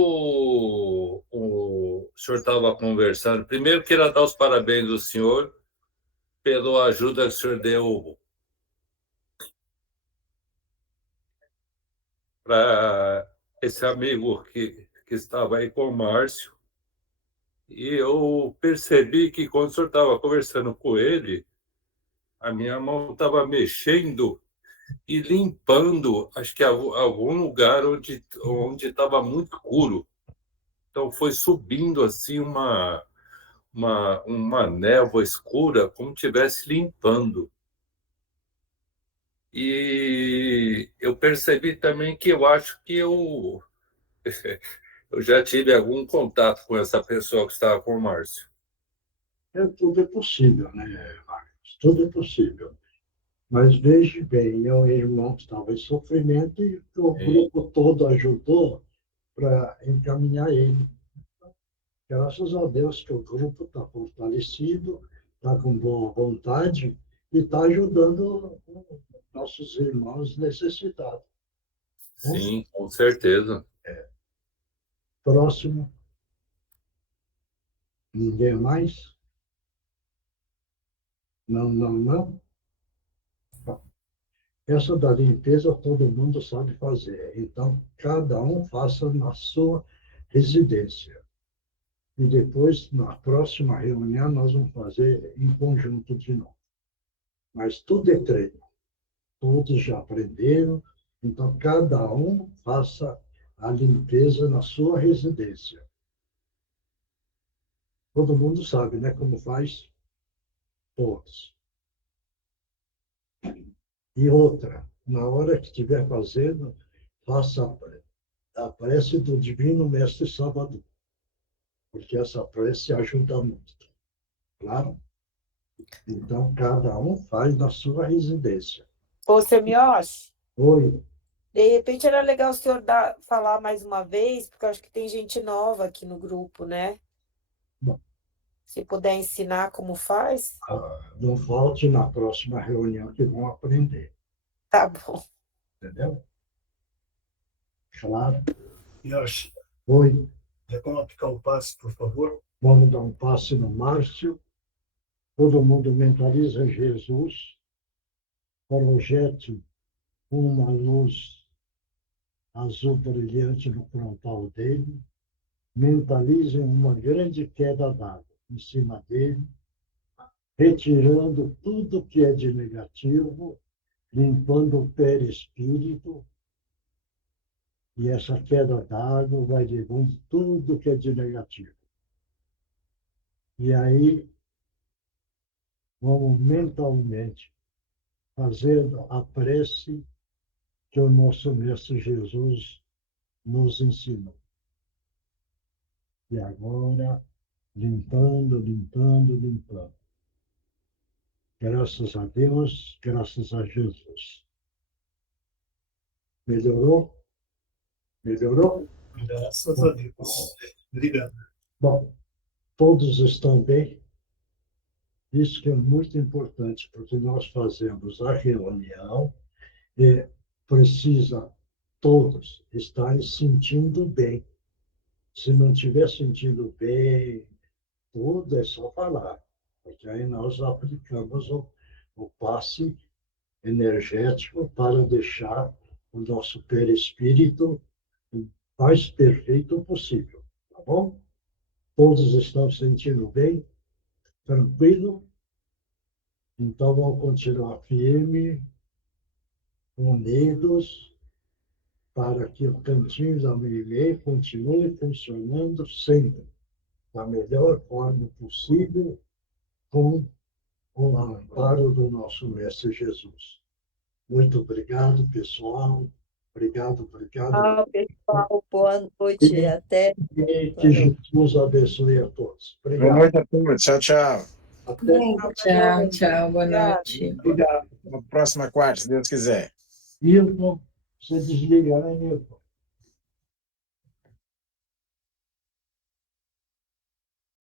o senhor estava conversando, primeiro queria dar os parabéns ao senhor pela ajuda que o senhor deu para esse amigo que estava aí com o Márcio. E eu percebi que quando o senhor estava conversando com ele, a minha mão estava mexendo e limpando, acho que algum lugar onde estava muito escuro. Então foi subindo assim uma névoa escura, como se estivesse limpando. E eu percebi também que eu acho que eu já tive algum contato com essa pessoa que estava com o Márcio. Tudo é possível, né, Marcos? Tudo é possível. Mas veja bem, é um irmão que estava em sofrimento e o grupo todo ajudou para encaminhar ele. Graças a Deus que o grupo está fortalecido, está com boa vontade e está ajudando nossos irmãos necessitados. Sim, com certeza. Próximo. Ninguém mais? Não. Essa da limpeza todo mundo sabe fazer. Então, cada um faça na sua residência. E depois, na próxima reunião, nós vamos fazer em conjunto de novo. Mas tudo é treino. Todos já aprenderam. Então, cada um faça a limpeza na sua residência. Todo mundo sabe, né, como faz? Todos. E outra, na hora que estiver fazendo, faça a prece do Divino Mestre Salvador, porque essa prece ajuda muito, claro? Então, cada um faz na sua residência. Ô, Semiotti, Oi, de repente era legal o senhor falar mais uma vez, porque eu acho que tem gente nova aqui no grupo, né? Bom. Se puder ensinar como faz. Não falte na próxima reunião que vão aprender. Tá bom. Entendeu? Claro. Yoshi, Oi, vamos aplicar o passe, por favor? vamos dar um passe no Márcio. Todo mundo mentaliza Jesus. Projete uma luz azul brilhante no frontal dele. Mentalize uma grande queda d'água em cima dele, retirando tudo que é de negativo, limpando o perispírito, e essa queda d'água vai levando tudo que é de negativo. E aí, vamos mentalmente fazendo a prece que o nosso Mestre Jesus nos ensinou. E agora, limpando. Graças a Deus, graças a Jesus. Melhorou? Melhorou? Graças a Deus. Obrigado. Bom, todos estão bem? Isso que é muito importante, porque nós fazemos a reunião e precisa todos estarem sentindo bem. Se não estiver sentindo bem, tudo é só falar, porque aí nós aplicamos o passe energético para deixar o nosso perispírito o mais perfeito possível, tá bom? Todos estão se sentindo bem? Tranquilo? Então vamos continuar firme, unidos, para que o cantinho da Meimei continue funcionando sempre da melhor forma possível, com o amparo do nosso Mestre Jesus. Muito obrigado, pessoal. Obrigado. Pessoal, boa noite. Até. E que Jesus abençoe a todos. Obrigado. Boa noite a todos. Tchau, tchau. Até. Tchau. Boa noite. Obrigado. Na próxima quarta, se Deus quiser. Milton, você desliga, né, Milton?